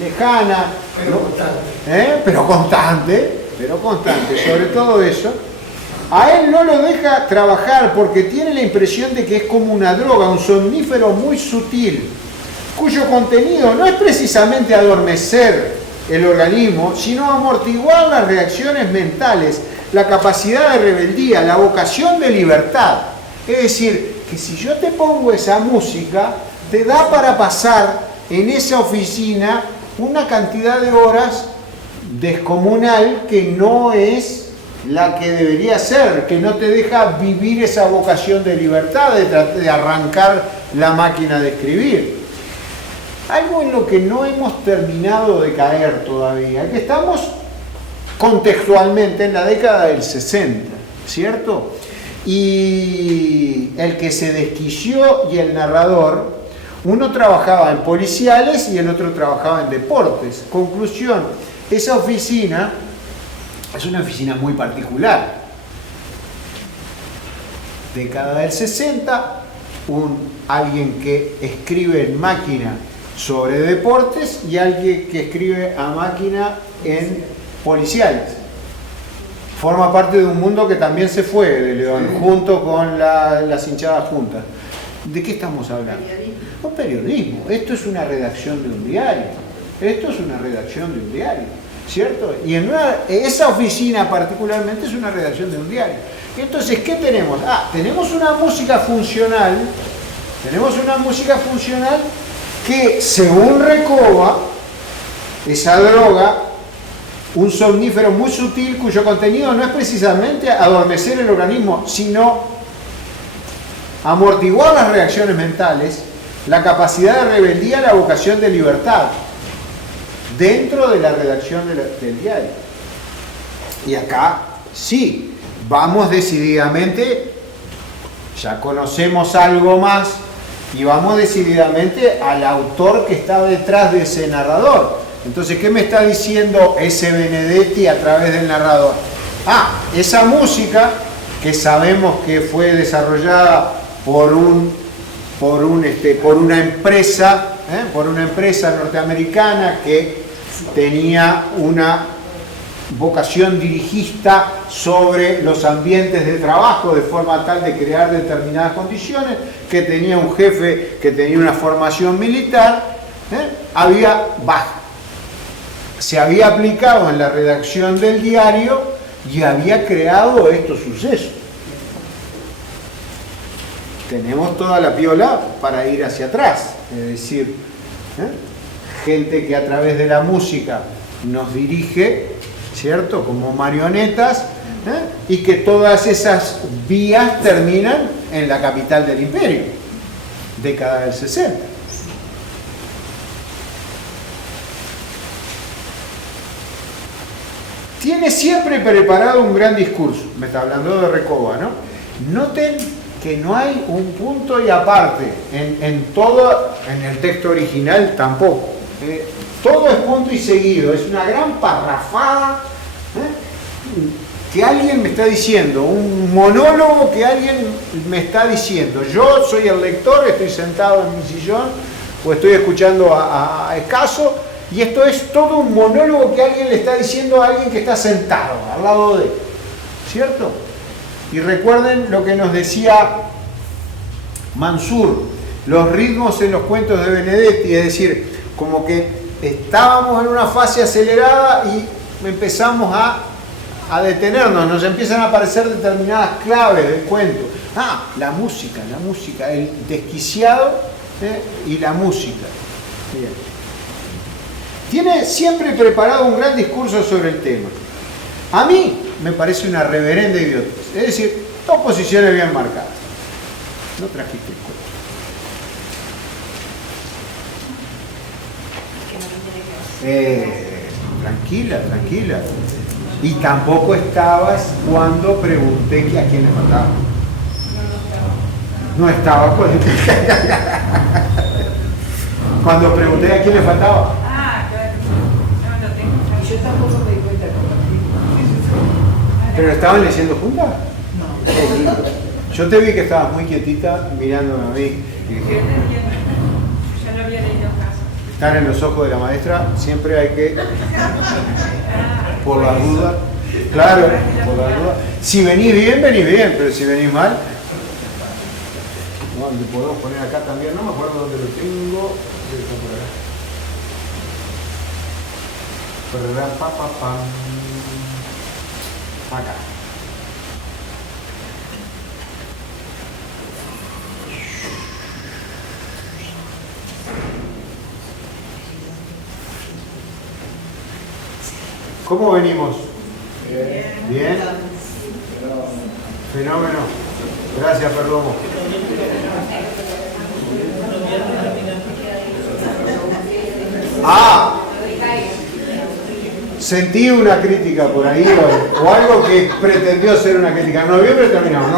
lejana, pero constante, sobre todo eso. A él no lo deja trabajar porque tiene la impresión de que es como una droga, un somnífero muy sutil, cuyo contenido no es precisamente adormecer el organismo, sino amortiguar las reacciones mentales, la capacidad de rebeldía, la vocación de libertad. Es decir, que si yo te pongo esa música, te da para pasar en esa oficina una cantidad de horas descomunal que no es la que debería ser, que no te deja vivir esa vocación de libertad, de arrancar la máquina de escribir. Algo en lo que no hemos terminado de caer todavía, que estamos contextualmente en la década del 60, ¿cierto? Y el que se desquició y el narrador, uno trabajaba en policiales y el otro trabajaba en deportes. Conclusión, esa oficina es una oficina muy particular. Década del 60, alguien que escribe en máquina sobre deportes y alguien que escribe a máquina en policiales. Forma parte de un mundo que también se fue de León, junto con las hinchadas juntas. ¿De qué estamos hablando? No, periodismo. Esto es una redacción de un diario. Esto es una redacción de un diario, ¿cierto? Y esa oficina particularmente es una redacción de un diario. Entonces, ¿qué tenemos? Tenemos una música funcional. Tenemos una música funcional que, según Recoba, esa droga, un somnífero muy sutil cuyo contenido no es precisamente adormecer el organismo, sino amortiguar las reacciones mentales, la capacidad de rebeldía, la vocación de libertad, dentro de la redacción del diario. Y acá, sí, vamos decididamente, ya conocemos algo más, y vamos decididamente al autor que está detrás de ese narrador. Entonces, ¿qué me está diciendo ese Benedetti a través del narrador? Esa música que sabemos que fue desarrollada por una empresa norteamericana que tenía una vocación dirigista sobre los ambientes de trabajo de forma tal de crear determinadas condiciones, que tenía un jefe que tenía una formación militar, se había aplicado en la redacción del diario y había creado estos sucesos. Tenemos toda la piola para ir hacia atrás, es decir, gente que a través de la música nos dirige, ¿cierto?, como marionetas, y que todas esas vías terminan en la capital del imperio, década del 60. Tiene siempre preparado un gran discurso. Me está hablando de Recoba, ¿no? Noten que no hay un punto y aparte en el texto original tampoco. Todo es punto y seguido, es una gran parrafada que alguien me está diciendo, un monólogo que alguien me está diciendo. Yo soy el lector, estoy sentado en mi sillón o estoy escuchando a Escaso, y esto es todo un monólogo que alguien le está diciendo a alguien que está sentado al lado de él, ¿cierto? Y recuerden lo que nos decía Mansur, los ritmos en los cuentos de Benedetti, es decir, como que estábamos en una fase acelerada y empezamos a detenernos, nos empiezan a aparecer determinadas claves del cuento. La música, el desquiciado y la música. Bien. Tiene siempre preparado un gran discurso sobre el tema. A mí me parece una reverenda idiotez. Es decir, dos posiciones bien marcadas. No trajiste el cuento. Tranquila. Y tampoco estabas cuando pregunté que a quién le faltaba. No estaba cuando pregunté a quién le faltaba. Yo tampoco me di cuenta ¿Pero estaban leyendo juntas? No. Yo te vi que estabas muy quietita mirándome a mí. Y dije, ya lo había leído en casa. Estar en los ojos de la maestra, siempre hay que, por la duda, claro, por la duda. Si venís bien, pero si venís mal, ¿dónde podemos poner acá también? No me acuerdo dónde lo tengo. Acá. ¿Cómo venimos? Bien. Fenómeno. Gracias, Perdomo. Sentí una crítica por ahí o algo que pretendió ser una crítica. En noviembre terminamos.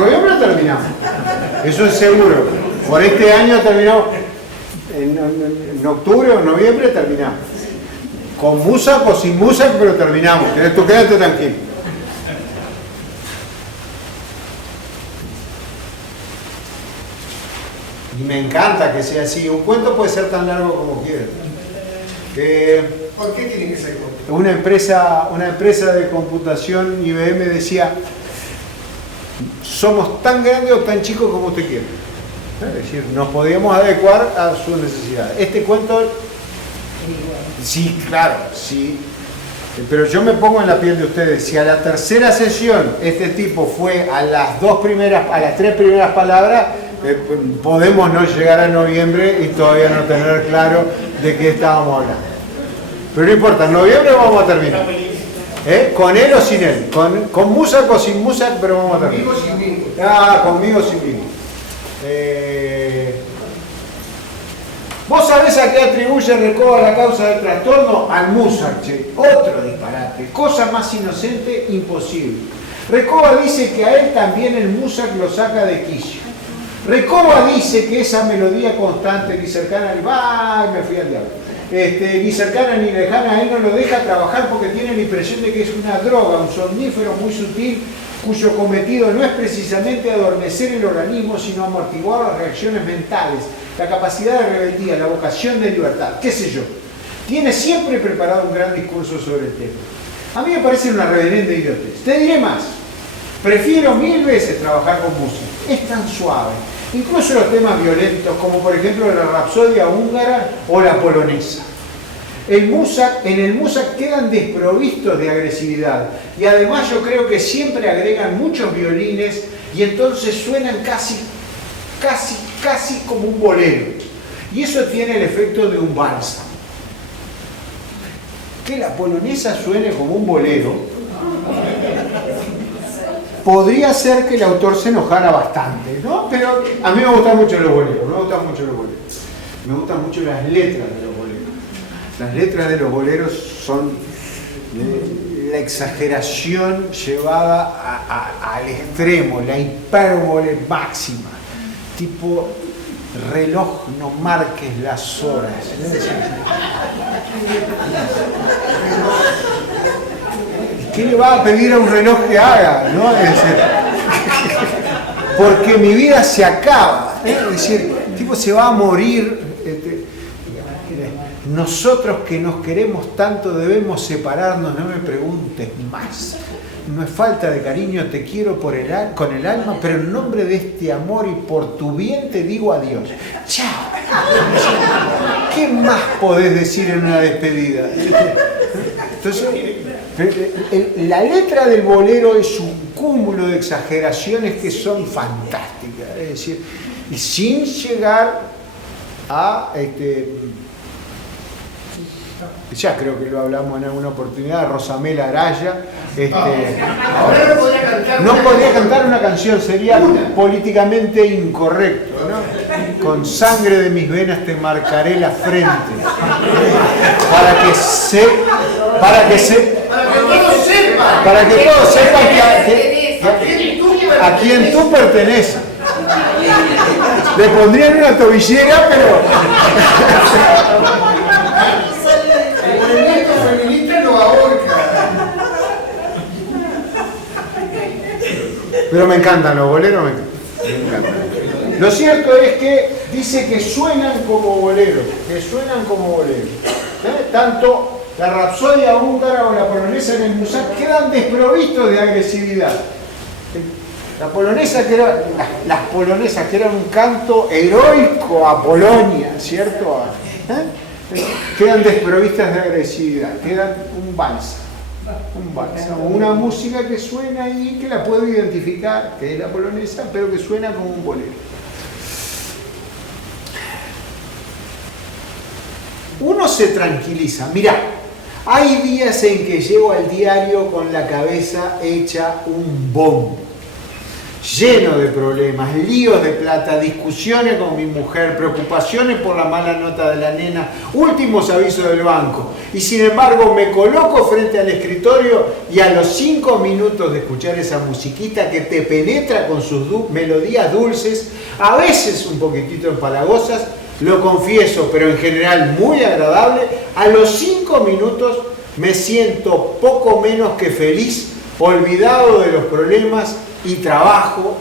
Eso es seguro. Por este año terminamos. En octubre o noviembre terminamos. Con Musac o sin Musac, pero terminamos. Tú quédate tranquilo. Y me encanta que sea así. Un cuento puede ser tan largo como quiera. ¿Por qué tiene que ser corto? Una empresa de computación IBM decía, somos tan grandes o tan chicos como usted quiera. Es decir, nos podíamos adecuar a sus necesidades. Este cuento, sí, claro, sí. Pero yo me pongo en la piel de ustedes. Si a la tercera sesión este tipo fue a las 3 primeras palabras, podemos no llegar a noviembre y todavía no tener claro de qué estábamos hablando. Pero no importa, en noviembre vamos a terminar. Con él o sin él, con Musak o sin Musak, pero vamos a terminar. Conmigo sin mí. Conmigo sin mí. ¿Vos sabés a qué atribuye Recoba la causa del trastorno? Al Musak, che. Otro disparate. Cosa más inocente, imposible. Recoba dice que a él también el Musak lo saca de quicio. Recoba dice que esa melodía constante, ni cercana ni... ¡Ay, me fui al diablo! Ni cercana ni lejana, a él no lo deja trabajar porque tiene la impresión de que es una droga, un somnífero muy sutil, cuyo cometido no es precisamente adormecer el organismo, sino amortiguar las reacciones mentales, la capacidad de rebeldía, la vocación de libertad, qué sé yo. Tiene siempre preparado un gran discurso sobre el tema. A mí me parece una reverenda idiotez. Te diré más, prefiero 1000 veces trabajar con música, es tan suave. Incluso los temas violentos, como por ejemplo la rapsodia húngara o la polonesa. En el Musak quedan desprovistos de agresividad y además yo creo que siempre agregan muchos violines y entonces suenan casi como un bolero. Y eso tiene el efecto de un bálsamo. Que la polonesa suene como un bolero podría ser que el autor se enojara bastante, ¿no? Pero a mí me gustan mucho los boleros, me gustan mucho las letras de los boleros. Las letras de los boleros son la exageración llevada al extremo, la hipérbole máxima, tipo reloj no marques las horas. ¿Qué le va a pedir a un reloj que haga? ¿No? Es decir, porque mi vida se acaba. Es decir, el tipo se va a morir. Nosotros que nos queremos tanto debemos separarnos, no me preguntes más. No es falta de cariño, te quiero con el alma, pero en nombre de este amor y por tu bien te digo adiós. ¡Chao! ¿Qué más podés decir en una despedida? Entonces, la letra del bolero es un cúmulo de exageraciones que son fantásticas, es decir, y sin llegar a ya creo que lo hablamos en alguna oportunidad, Rosamela Araya. Ahora no podría cantar. No podría cantar una canción, sería políticamente incorrecto, ¿no? Con sangre de mis venas te marcaré la frente. Para que todos sepan a quién tú perteneces. Le pondrían una tobillera, pero El movimiento feminista lo ahorca. pero me encantan los boleros, me encantan. Lo cierto es que dice que suenan como boleros, Tanto la rapsodia húngara o la polonesa en el Musak quedan desprovistos de agresividad. Las polonesas que eran un canto heroico a Polonia, ¿cierto? Quedan desprovistas de agresividad, quedan un bálsamo, una música que suena ahí, que la puedo identificar, que es la polonesa, pero que suena como un bolero. Uno se tranquiliza. Mirá, hay días en que llego al diario con la cabeza hecha un bombo, lleno de problemas, líos de plata, discusiones con mi mujer, preocupaciones por la mala nota de la nena, últimos avisos del banco. Y sin embargo me coloco frente al escritorio y a los 5 minutos de escuchar esa musiquita que te penetra con sus melodías dulces, a veces un poquitito empalagosas, lo confieso, pero en general muy agradable, a los 5 minutos me siento poco menos que feliz, olvidado de los problemas y trabajo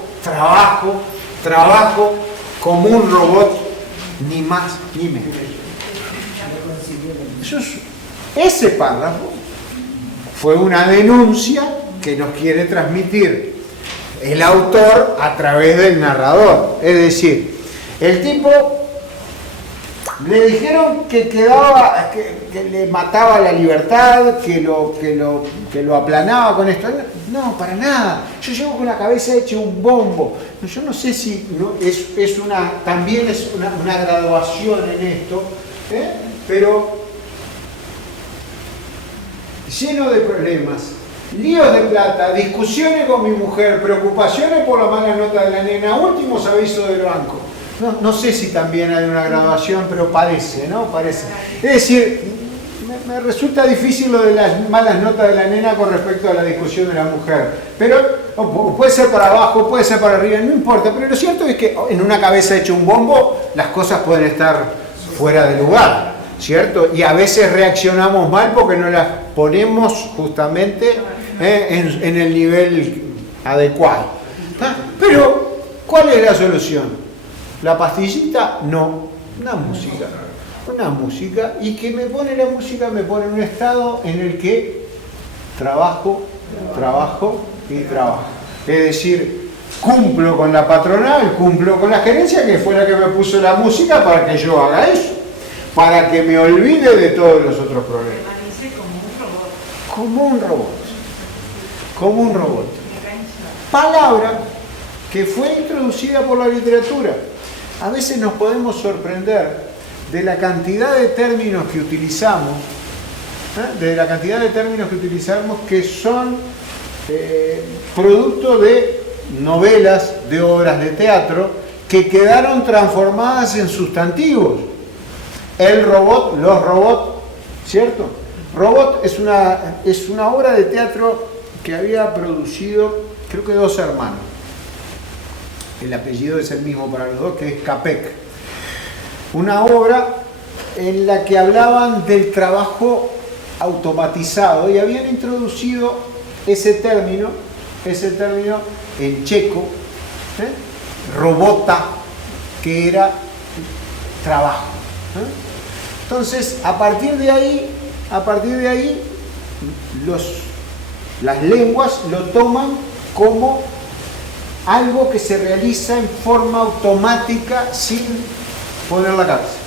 como un robot, ni más ni menos. Ese párrafo fue una denuncia que nos quiere transmitir el autor a través del narrador. Es decir, el tipo le dijeron que quedaba, que le mataba la libertad, que lo aplanaba con esto. No, para nada. Yo llevo con la cabeza hecha un bombo. Yo no sé si no, también es una graduación en esto, pero lleno de problemas, líos de plata, discusiones con mi mujer, preocupaciones por la mala nota de la nena, últimos avisos del banco. No sé si también hay una graduación, pero parece, ¿no? Parece. Es decir, me resulta difícil lo de las malas notas de la nena con respecto a la discusión de la mujer. Pero puede ser para abajo, puede ser para arriba, no importa. Pero lo cierto es que en una cabeza hecha un bombo, las cosas pueden estar fuera de lugar, ¿cierto? Y a veces reaccionamos mal porque no las ponemos justamente en el nivel adecuado. Pero, ¿cuál es la solución? ¿La pastillita? No, una música, y que me pone la música, me pone en un estado en el que trabajo y trabajo. Es decir, cumplo con la patronal, cumplo con la gerencia, que fue la que me puso la música para que yo haga eso, para que me olvide de todos los otros problemas. Como un robot. Palabra que fue introducida por la literatura. A veces nos podemos sorprender de la cantidad de términos que utilizamos, que son producto de novelas, de obras de teatro, que quedaron transformadas en sustantivos. El robot, los robots, ¿cierto? Robot es una obra de teatro que había producido, creo que 2 hermanos. El apellido es el mismo para los dos, que es Capek. Una obra en la que hablaban del trabajo automatizado y habían introducido ese término en checo, robota, que era trabajo. Entonces, a partir de ahí las lenguas lo toman como algo que se realiza en forma automática sin poner la cabeza.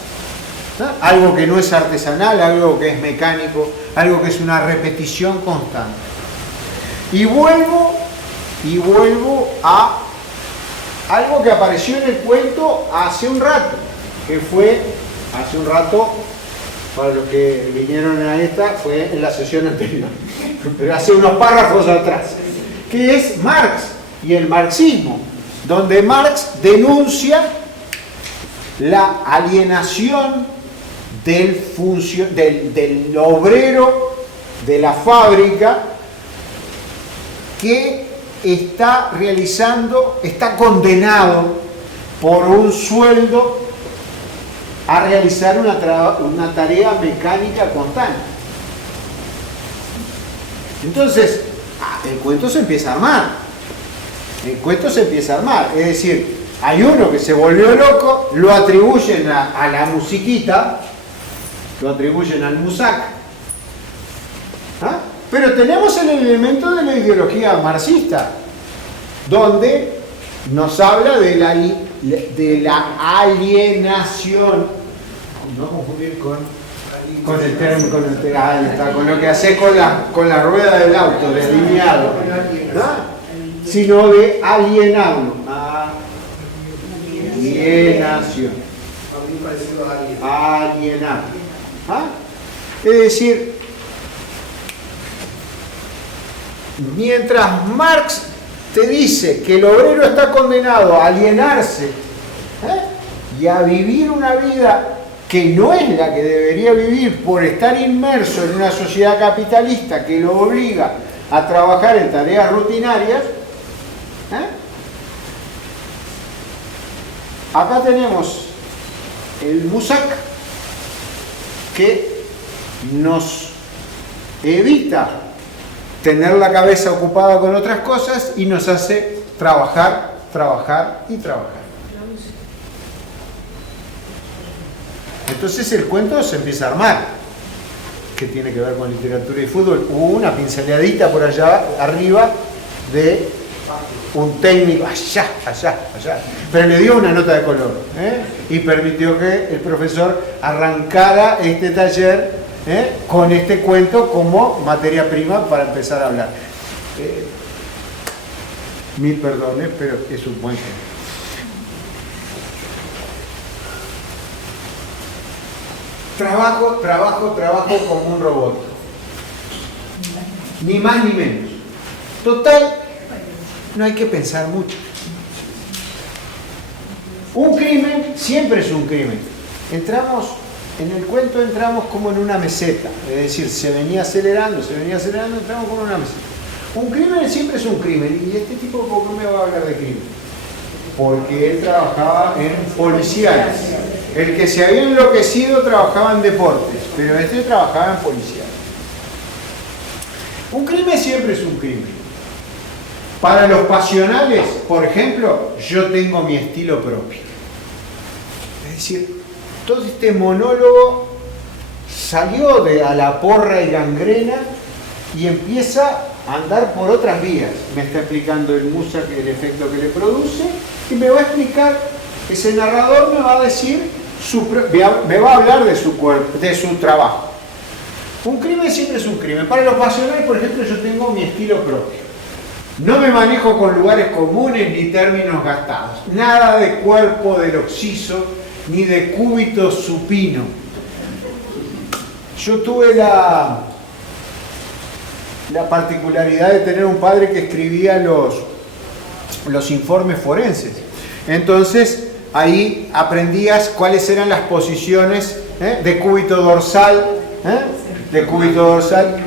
Algo que no es artesanal, algo que es mecánico, algo que es una repetición constante. Y vuelvo a algo que apareció en el cuento hace un rato, para los que vinieron a esta, fue en la sesión anterior, pero hace unos párrafos atrás, que es Marx y el marxismo, donde Marx denuncia la alienación del obrero de la fábrica que está condenado por un sueldo a realizar una tarea mecánica constante. Entonces, el cuento se empieza a armar. Es decir, hay uno que se volvió loco, lo atribuyen a la musiquita, lo atribuyen al musac. Pero tenemos el elemento de la ideología marxista, donde nos habla de la alienación, no confundir con el término, con lo que hace con la rueda del auto, deslineado, sino de alienarlo. Alienación. Alienar. Es decir, mientras Marx te dice que el obrero está condenado a alienarse y a vivir una vida que no es la que debería vivir por estar inmerso en una sociedad capitalista que lo obliga a trabajar en tareas rutinarias, acá tenemos el musac que nos evita tener la cabeza ocupada con otras cosas y nos hace trabajar y trabajar. Entonces el cuento se empieza a armar. ¿Qué tiene que ver con literatura y fútbol? Hubo una pinceleadita por allá arriba de un técnico, allá, pero le dio una nota de color, y permitió que el profesor arrancara este taller con este cuento como materia prima para empezar a hablar. Mil perdones, pero es un buen ejemplo. Trabajo como un robot. Ni más ni menos. Total, no hay que pensar mucho. Un crimen siempre es un crimen. En el cuento entramos como en una meseta. Es decir, se venía acelerando, entramos como en una meseta. Un crimen siempre es un crimen. Y este tipo, ¿por qué me va a hablar de crimen? Porque él trabajaba en policiales. El que se había enloquecido trabajaba en deportes, pero este trabajaba en policiales. Un crimen siempre es un crimen. Para los pasionales, por ejemplo, yo tengo mi estilo propio. Es decir, todo este monólogo salió de a la porra y gangrena y empieza a andar por otras vías. Me está explicando el Musa el efecto que le produce y me va a explicar, ese narrador me va a decir, me va a hablar de su cuerpo, de su trabajo. Un crimen siempre es un crimen. Para los pasionales, por ejemplo, yo tengo mi estilo propio. No me manejo con lugares comunes ni términos gastados. Nada de cuerpo del occiso ni de cúbito supino. Yo tuve la particularidad de tener un padre que escribía los informes forenses. Entonces, ahí aprendías cuáles eran las posiciones de cúbito dorsal, de cúbito dorsal.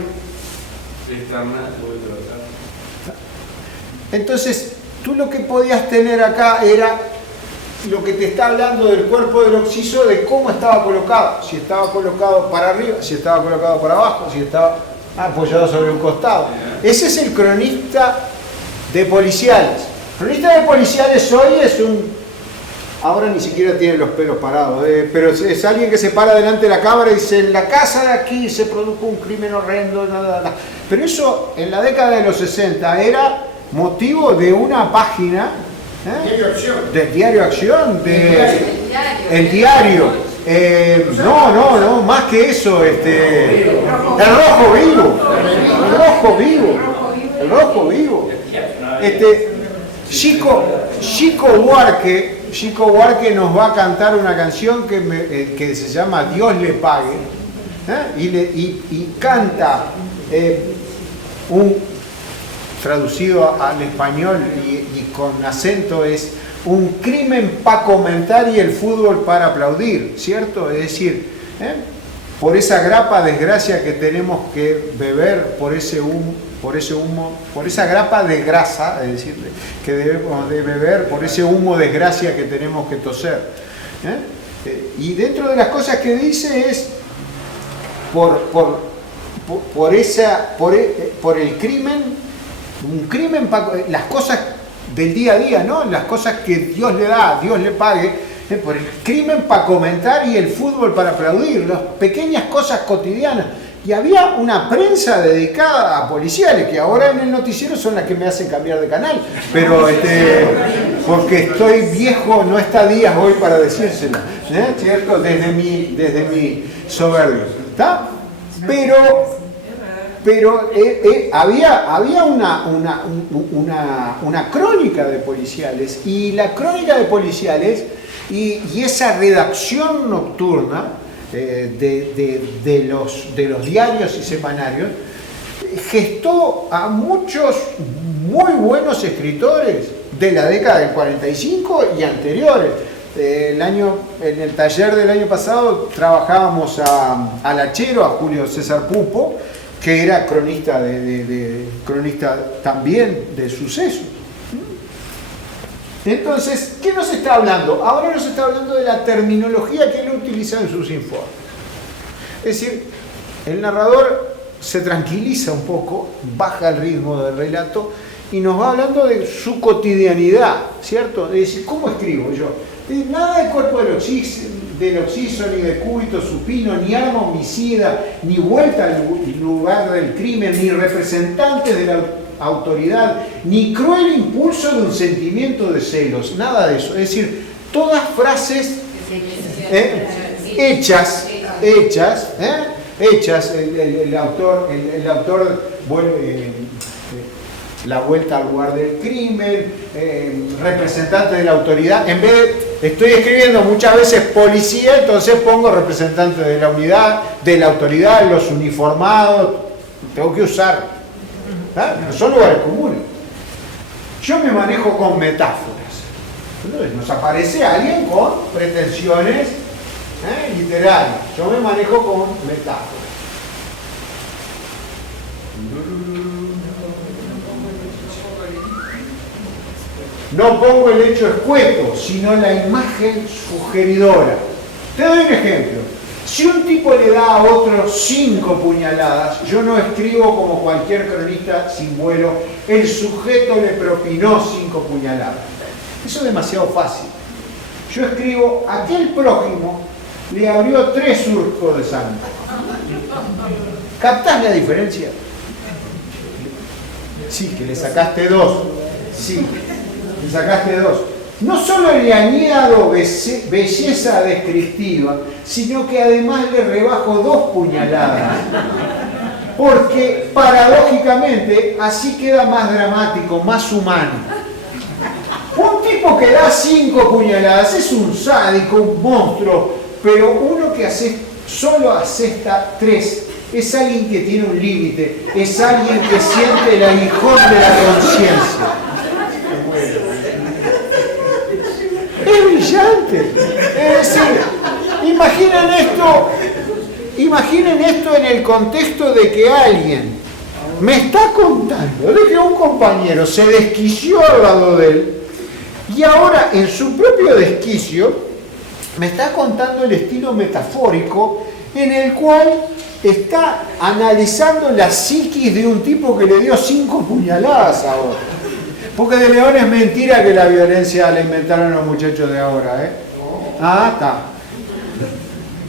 Entonces, tú lo que podías tener acá era lo que te está hablando del cuerpo del occiso, de cómo estaba colocado. Si estaba colocado para arriba, si estaba colocado para abajo, si estaba apoyado sobre un costado. Ese es el cronista de policiales. El cronista de policiales hoy es ahora ni siquiera tiene los pelos parados, pero es alguien que se para delante de la cámara y dice, en la casa de aquí se produjo un crimen horrendo, nada. Pero eso en la década de los 60 era motivo de una página, del Diario Acción, el diario. No, más que eso, el Rojo Vivo. Chico Buarque nos va a cantar una canción que se llama Dios le pague, y canta traducido al español y con acento es un crimen para comentar y el fútbol para aplaudir, ¿cierto? Es decir, por esa grapa desgracia que tenemos que beber, por ese humo, por esa grapa de grasa, es decir, que debemos de beber, por ese humo desgracia que tenemos que toser. Y dentro de las cosas que dice es por el crimen, un crimen, las cosas del día a día, ¿no? Las cosas que Dios le da, Dios le pague, por el crimen para comentar y el fútbol para aplaudir, las pequeñas cosas cotidianas. Y había una prensa dedicada a policiales, que ahora en el noticiero son las que me hacen cambiar de canal, pero porque estoy viejo, no está Díaz hoy para decírselo, ¿cierto? Desde mi soberbio, ¿está? Pero había una crónica de policiales, y la crónica de policiales y esa redacción nocturna de los diarios y semanarios gestó a muchos muy buenos escritores de la década del 45 y anteriores. En el taller del año pasado trabajábamos a Lachero, a Julio César Pupo, que era cronista cronista también de sucesos. Entonces, ¿qué nos está hablando? Ahora nos está hablando de la terminología que él utiliza en sus informes. Es decir, el narrador se tranquiliza un poco, baja el ritmo del relato y nos va hablando de su cotidianidad, ¿cierto? Es decir, ¿cómo escribo yo? Nada de cuerpo del occiso, del occiso, ni decúbito supino, ni arma homicida, ni vuelta al lugar del crimen, ni representantes de la autoridad, ni cruel impulso de un sentimiento de celos, nada de eso. Es decir, todas frases hechas. El autor vuelve, la vuelta al lugar del crimen, representante de la autoridad. En vez de, estoy escribiendo muchas veces policía, entonces pongo representante de la unidad, de la autoridad, los uniformados. Tengo que usar. No son lugares comunes. Yo me manejo con metáforas. Entonces nos aparece alguien con pretensiones literarias. Yo me manejo con metáforas. No pongo el hecho escueto, sino la imagen sugeridora. Te doy un ejemplo. Si un tipo le da a otro 5 puñaladas, yo no escribo como cualquier cronista sin vuelo, el sujeto le propinó 5 puñaladas. Eso es demasiado fácil. Yo escribo, aquel prójimo le abrió 3 surcos de sangre. ¿Captás la diferencia? Sí, que le sacaste 2. Sí, le sacaste 2. No solo le añado belleza descriptiva, sino que además le rebajo 2 puñaladas. Porque paradójicamente así queda más dramático, más humano. Un tipo que da 5 puñaladas es un sádico, un monstruo, pero uno que solo asesta 3 es alguien que tiene un límite, es alguien que siente el aguijón de la conciencia. Es brillante. Es decir, imaginen esto en el contexto de que alguien me está contando de que un compañero se desquició al lado de él y ahora en su propio desquicio me está contando el estilo metafórico en el cual está analizando la psiquis de un tipo que le dio 5 puñaladas a otro. Porque de León es mentira que la violencia la inventaron los muchachos de ahora, ¿eh? Ah, está.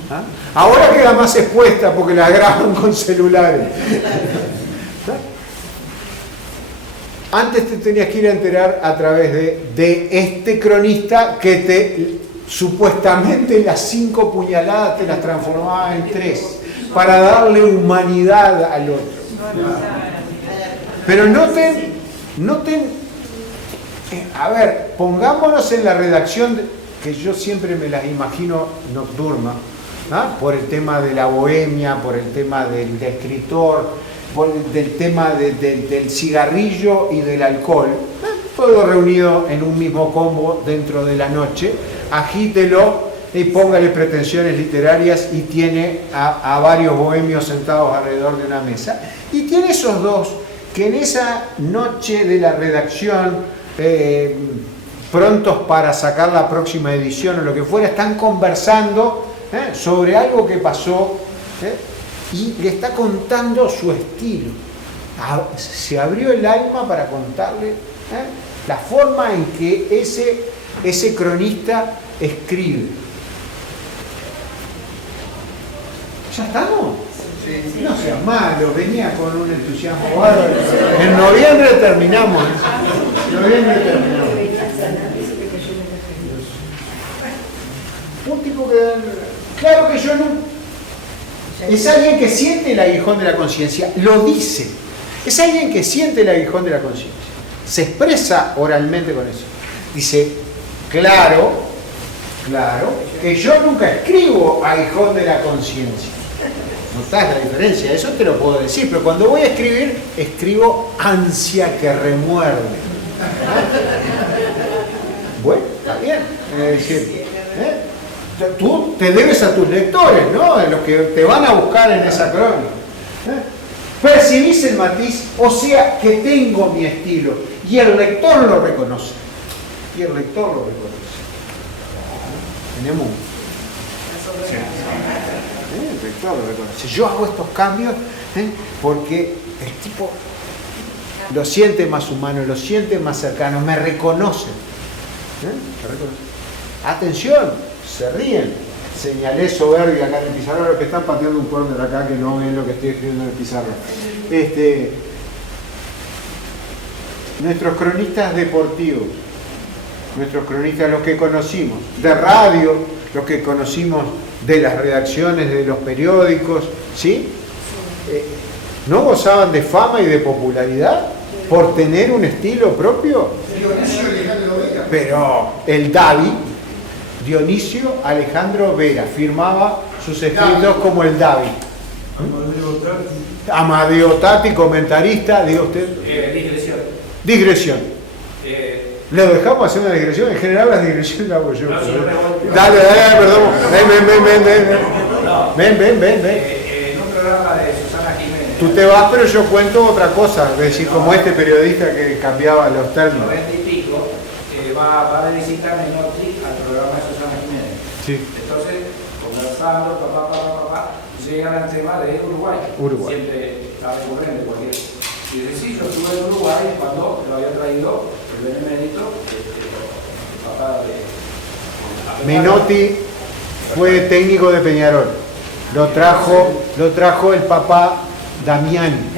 ¿Ah? Ahora queda más expuesta porque la graban con celulares. Antes te tenías que ir a enterar a través de este cronista que supuestamente las 5 puñaladas te las transformaba en 3 para darle humanidad al otro. Pero noten, a ver, pongámonos en la redacción que yo siempre me las imagino nocturna, ¿no? Por el tema de la bohemia, por el tema del escritor, del tema del cigarrillo y del alcohol, todo reunido en un mismo combo dentro de la noche. Agítelo y póngale pretensiones literarias y tiene a varios bohemios sentados alrededor de una mesa. Y tiene esos dos que en esa noche de la redacción, prontos para sacar la próxima edición o lo que fuera, están conversando sobre algo que pasó y le está contando su estilo. Se abrió el alma para contarle la forma en que ese cronista escribe. ¿Ya estamos? Sí. No seas malo, venía con un entusiasmo bárbaro. En noviembre terminamos. Un tipo que... Claro que yo no... Es alguien que siente el aguijón de la conciencia, lo dice. Es alguien que siente el aguijón de la conciencia. Se expresa oralmente con eso. Dice, claro, que yo nunca escribo aguijón de la conciencia. ¿Notás la diferencia? Eso te lo puedo decir, pero cuando voy a escribir, escribo ansia que remuerde. Bueno, está bien. Es decir, tú te debes a tus lectores, ¿no? De los que te van a buscar en esa crónica. Percibís el matiz, o sea que tengo mi estilo, y el lector lo reconoce. Tenemos el lector lo reconoce. Yo hago estos cambios porque el tipo lo siente más humano, lo siente más cercano, me reconoce. Atención, se ríen. señalé soberbia acá en el pizarrón, los que están pateando un corner acá que no ven lo que estoy escribiendo en el pizarrón. Nuestros cronistas deportivos, nuestros cronistas, los que conocimos de radio, los que conocimos de las redacciones de los periódicos, ¿sí? ¿No gozaban de fama y de popularidad por tener un estilo propio? Pero el Davi, Dionisio Alejandro Vera, firmaba sus escritos como el Davi. Amadeo Tati, comentarista, diga usted. Digresión. Digresión. ¿Le dejamos hacer una digresión? En general las digresiones las hago yo. Dale, perdón. Ven. En un programa de Susana Jiménez. Tú te vas, pero yo cuento otra cosa. Es decir, como este periodista que cambiaba los términos. 90 y pico, va de visita Menotti al programa de Susana Jiménez. Sí. Entonces, conversando, llegan al tema de Uruguay. Siempre está recurrente porque y dice, sí, yo estuve en Uruguay cuando lo había traído el benemérito, papá de... Menotti fue técnico de Peñarol. Lo trajo el papá Damiani.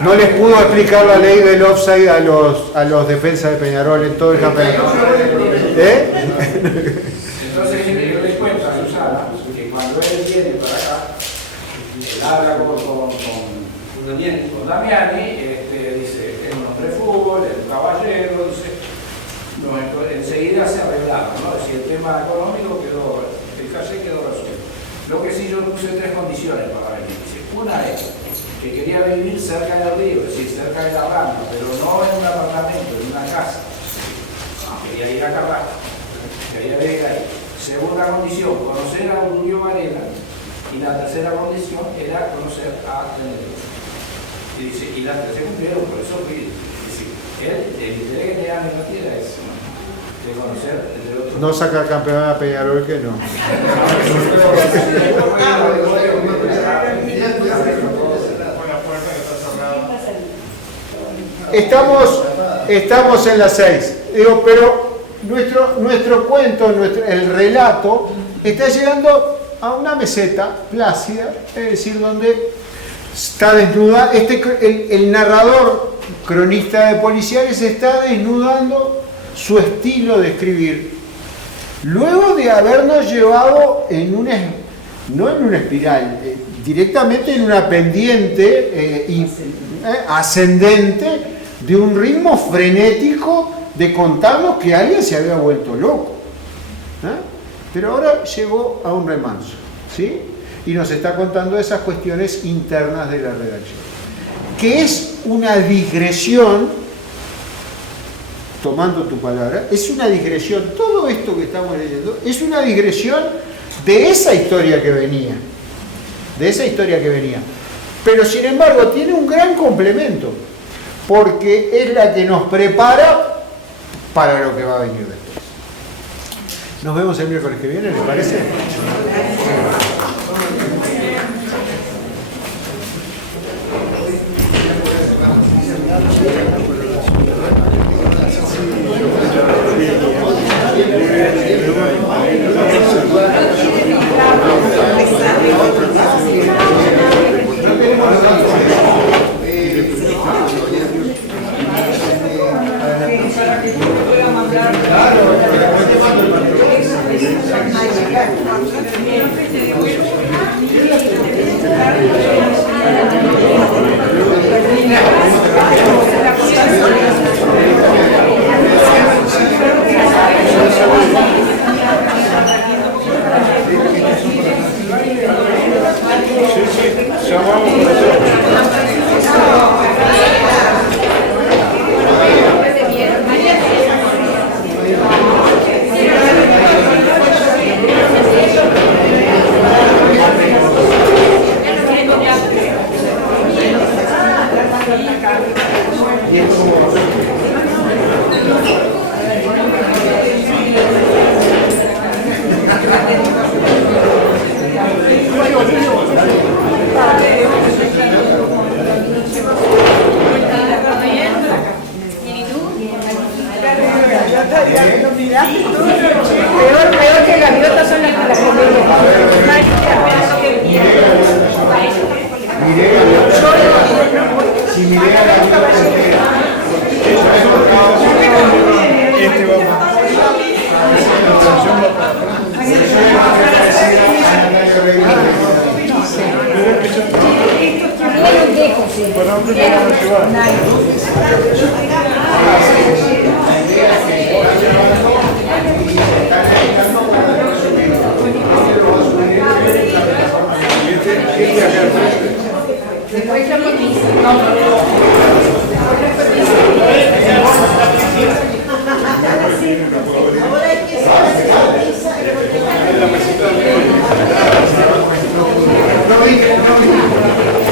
No les pudo explicar la ley del offside a los defensas de Peñarol en todo el campeonato. Entonces yo les cuento a Susana que cuando él viene para acá, él habla con Damiani, dice, es un hombre de fútbol, es un caballero, dice, enseguida se arreglaron, ¿no? Es decir, el tema económico el calle quedó resuelto. Lo que sí yo puse 3 condiciones para venir. Dice, una es que quería vivir cerca del río, es decir, cerca de la Rambla, pero no en un apartamento, en una casa. Quería ir a Carrasco, quería vivir ahí. Segunda condición, conocer a Julio Varela. Y la tercera condición era conocer a Benedetto. Y dice, y las 3 se cumplieron, por eso fui. El interés que tenía Menotti era eso, de conocer el otro. No sacar campeón a Peñarol que no. Estamos en las 6. Digo, pero nuestro cuento, el relato, está llegando a una meseta plácida, es decir, donde está desnuda, el narrador cronista de policiales está desnudando su estilo de escribir, luego de habernos llevado no en una espiral, directamente en una pendiente ascendente de un ritmo frenético de contarnos que alguien se había vuelto loco. Pero ahora llegó a un remanso, ¿sí? Y nos está contando esas cuestiones internas de la redacción, que es una digresión, tomando tu palabra, es una digresión, todo esto que estamos leyendo, es una digresión de esa historia que venía, pero sin embargo tiene un gran complemento, porque es la que nos prepara para lo que va a venir después. Nos vemos el miércoles que viene, ¿les parece? Lo miraste tú, miré a la vida entera. Este va para para dónde te van a llevar. Ahora hay que hacer la misa y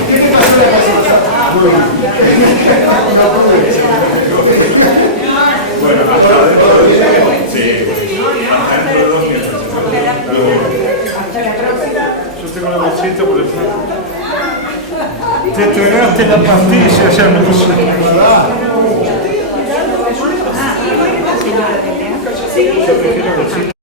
¿Qué te pasó la pasada? Bueno, hasta dentro de 2 años. Sí, hasta dentro de 2 años. Yo tengo la bolsita por el frente. Te tragaste la pastilla, ya no sé. Yo dejé la bolsita.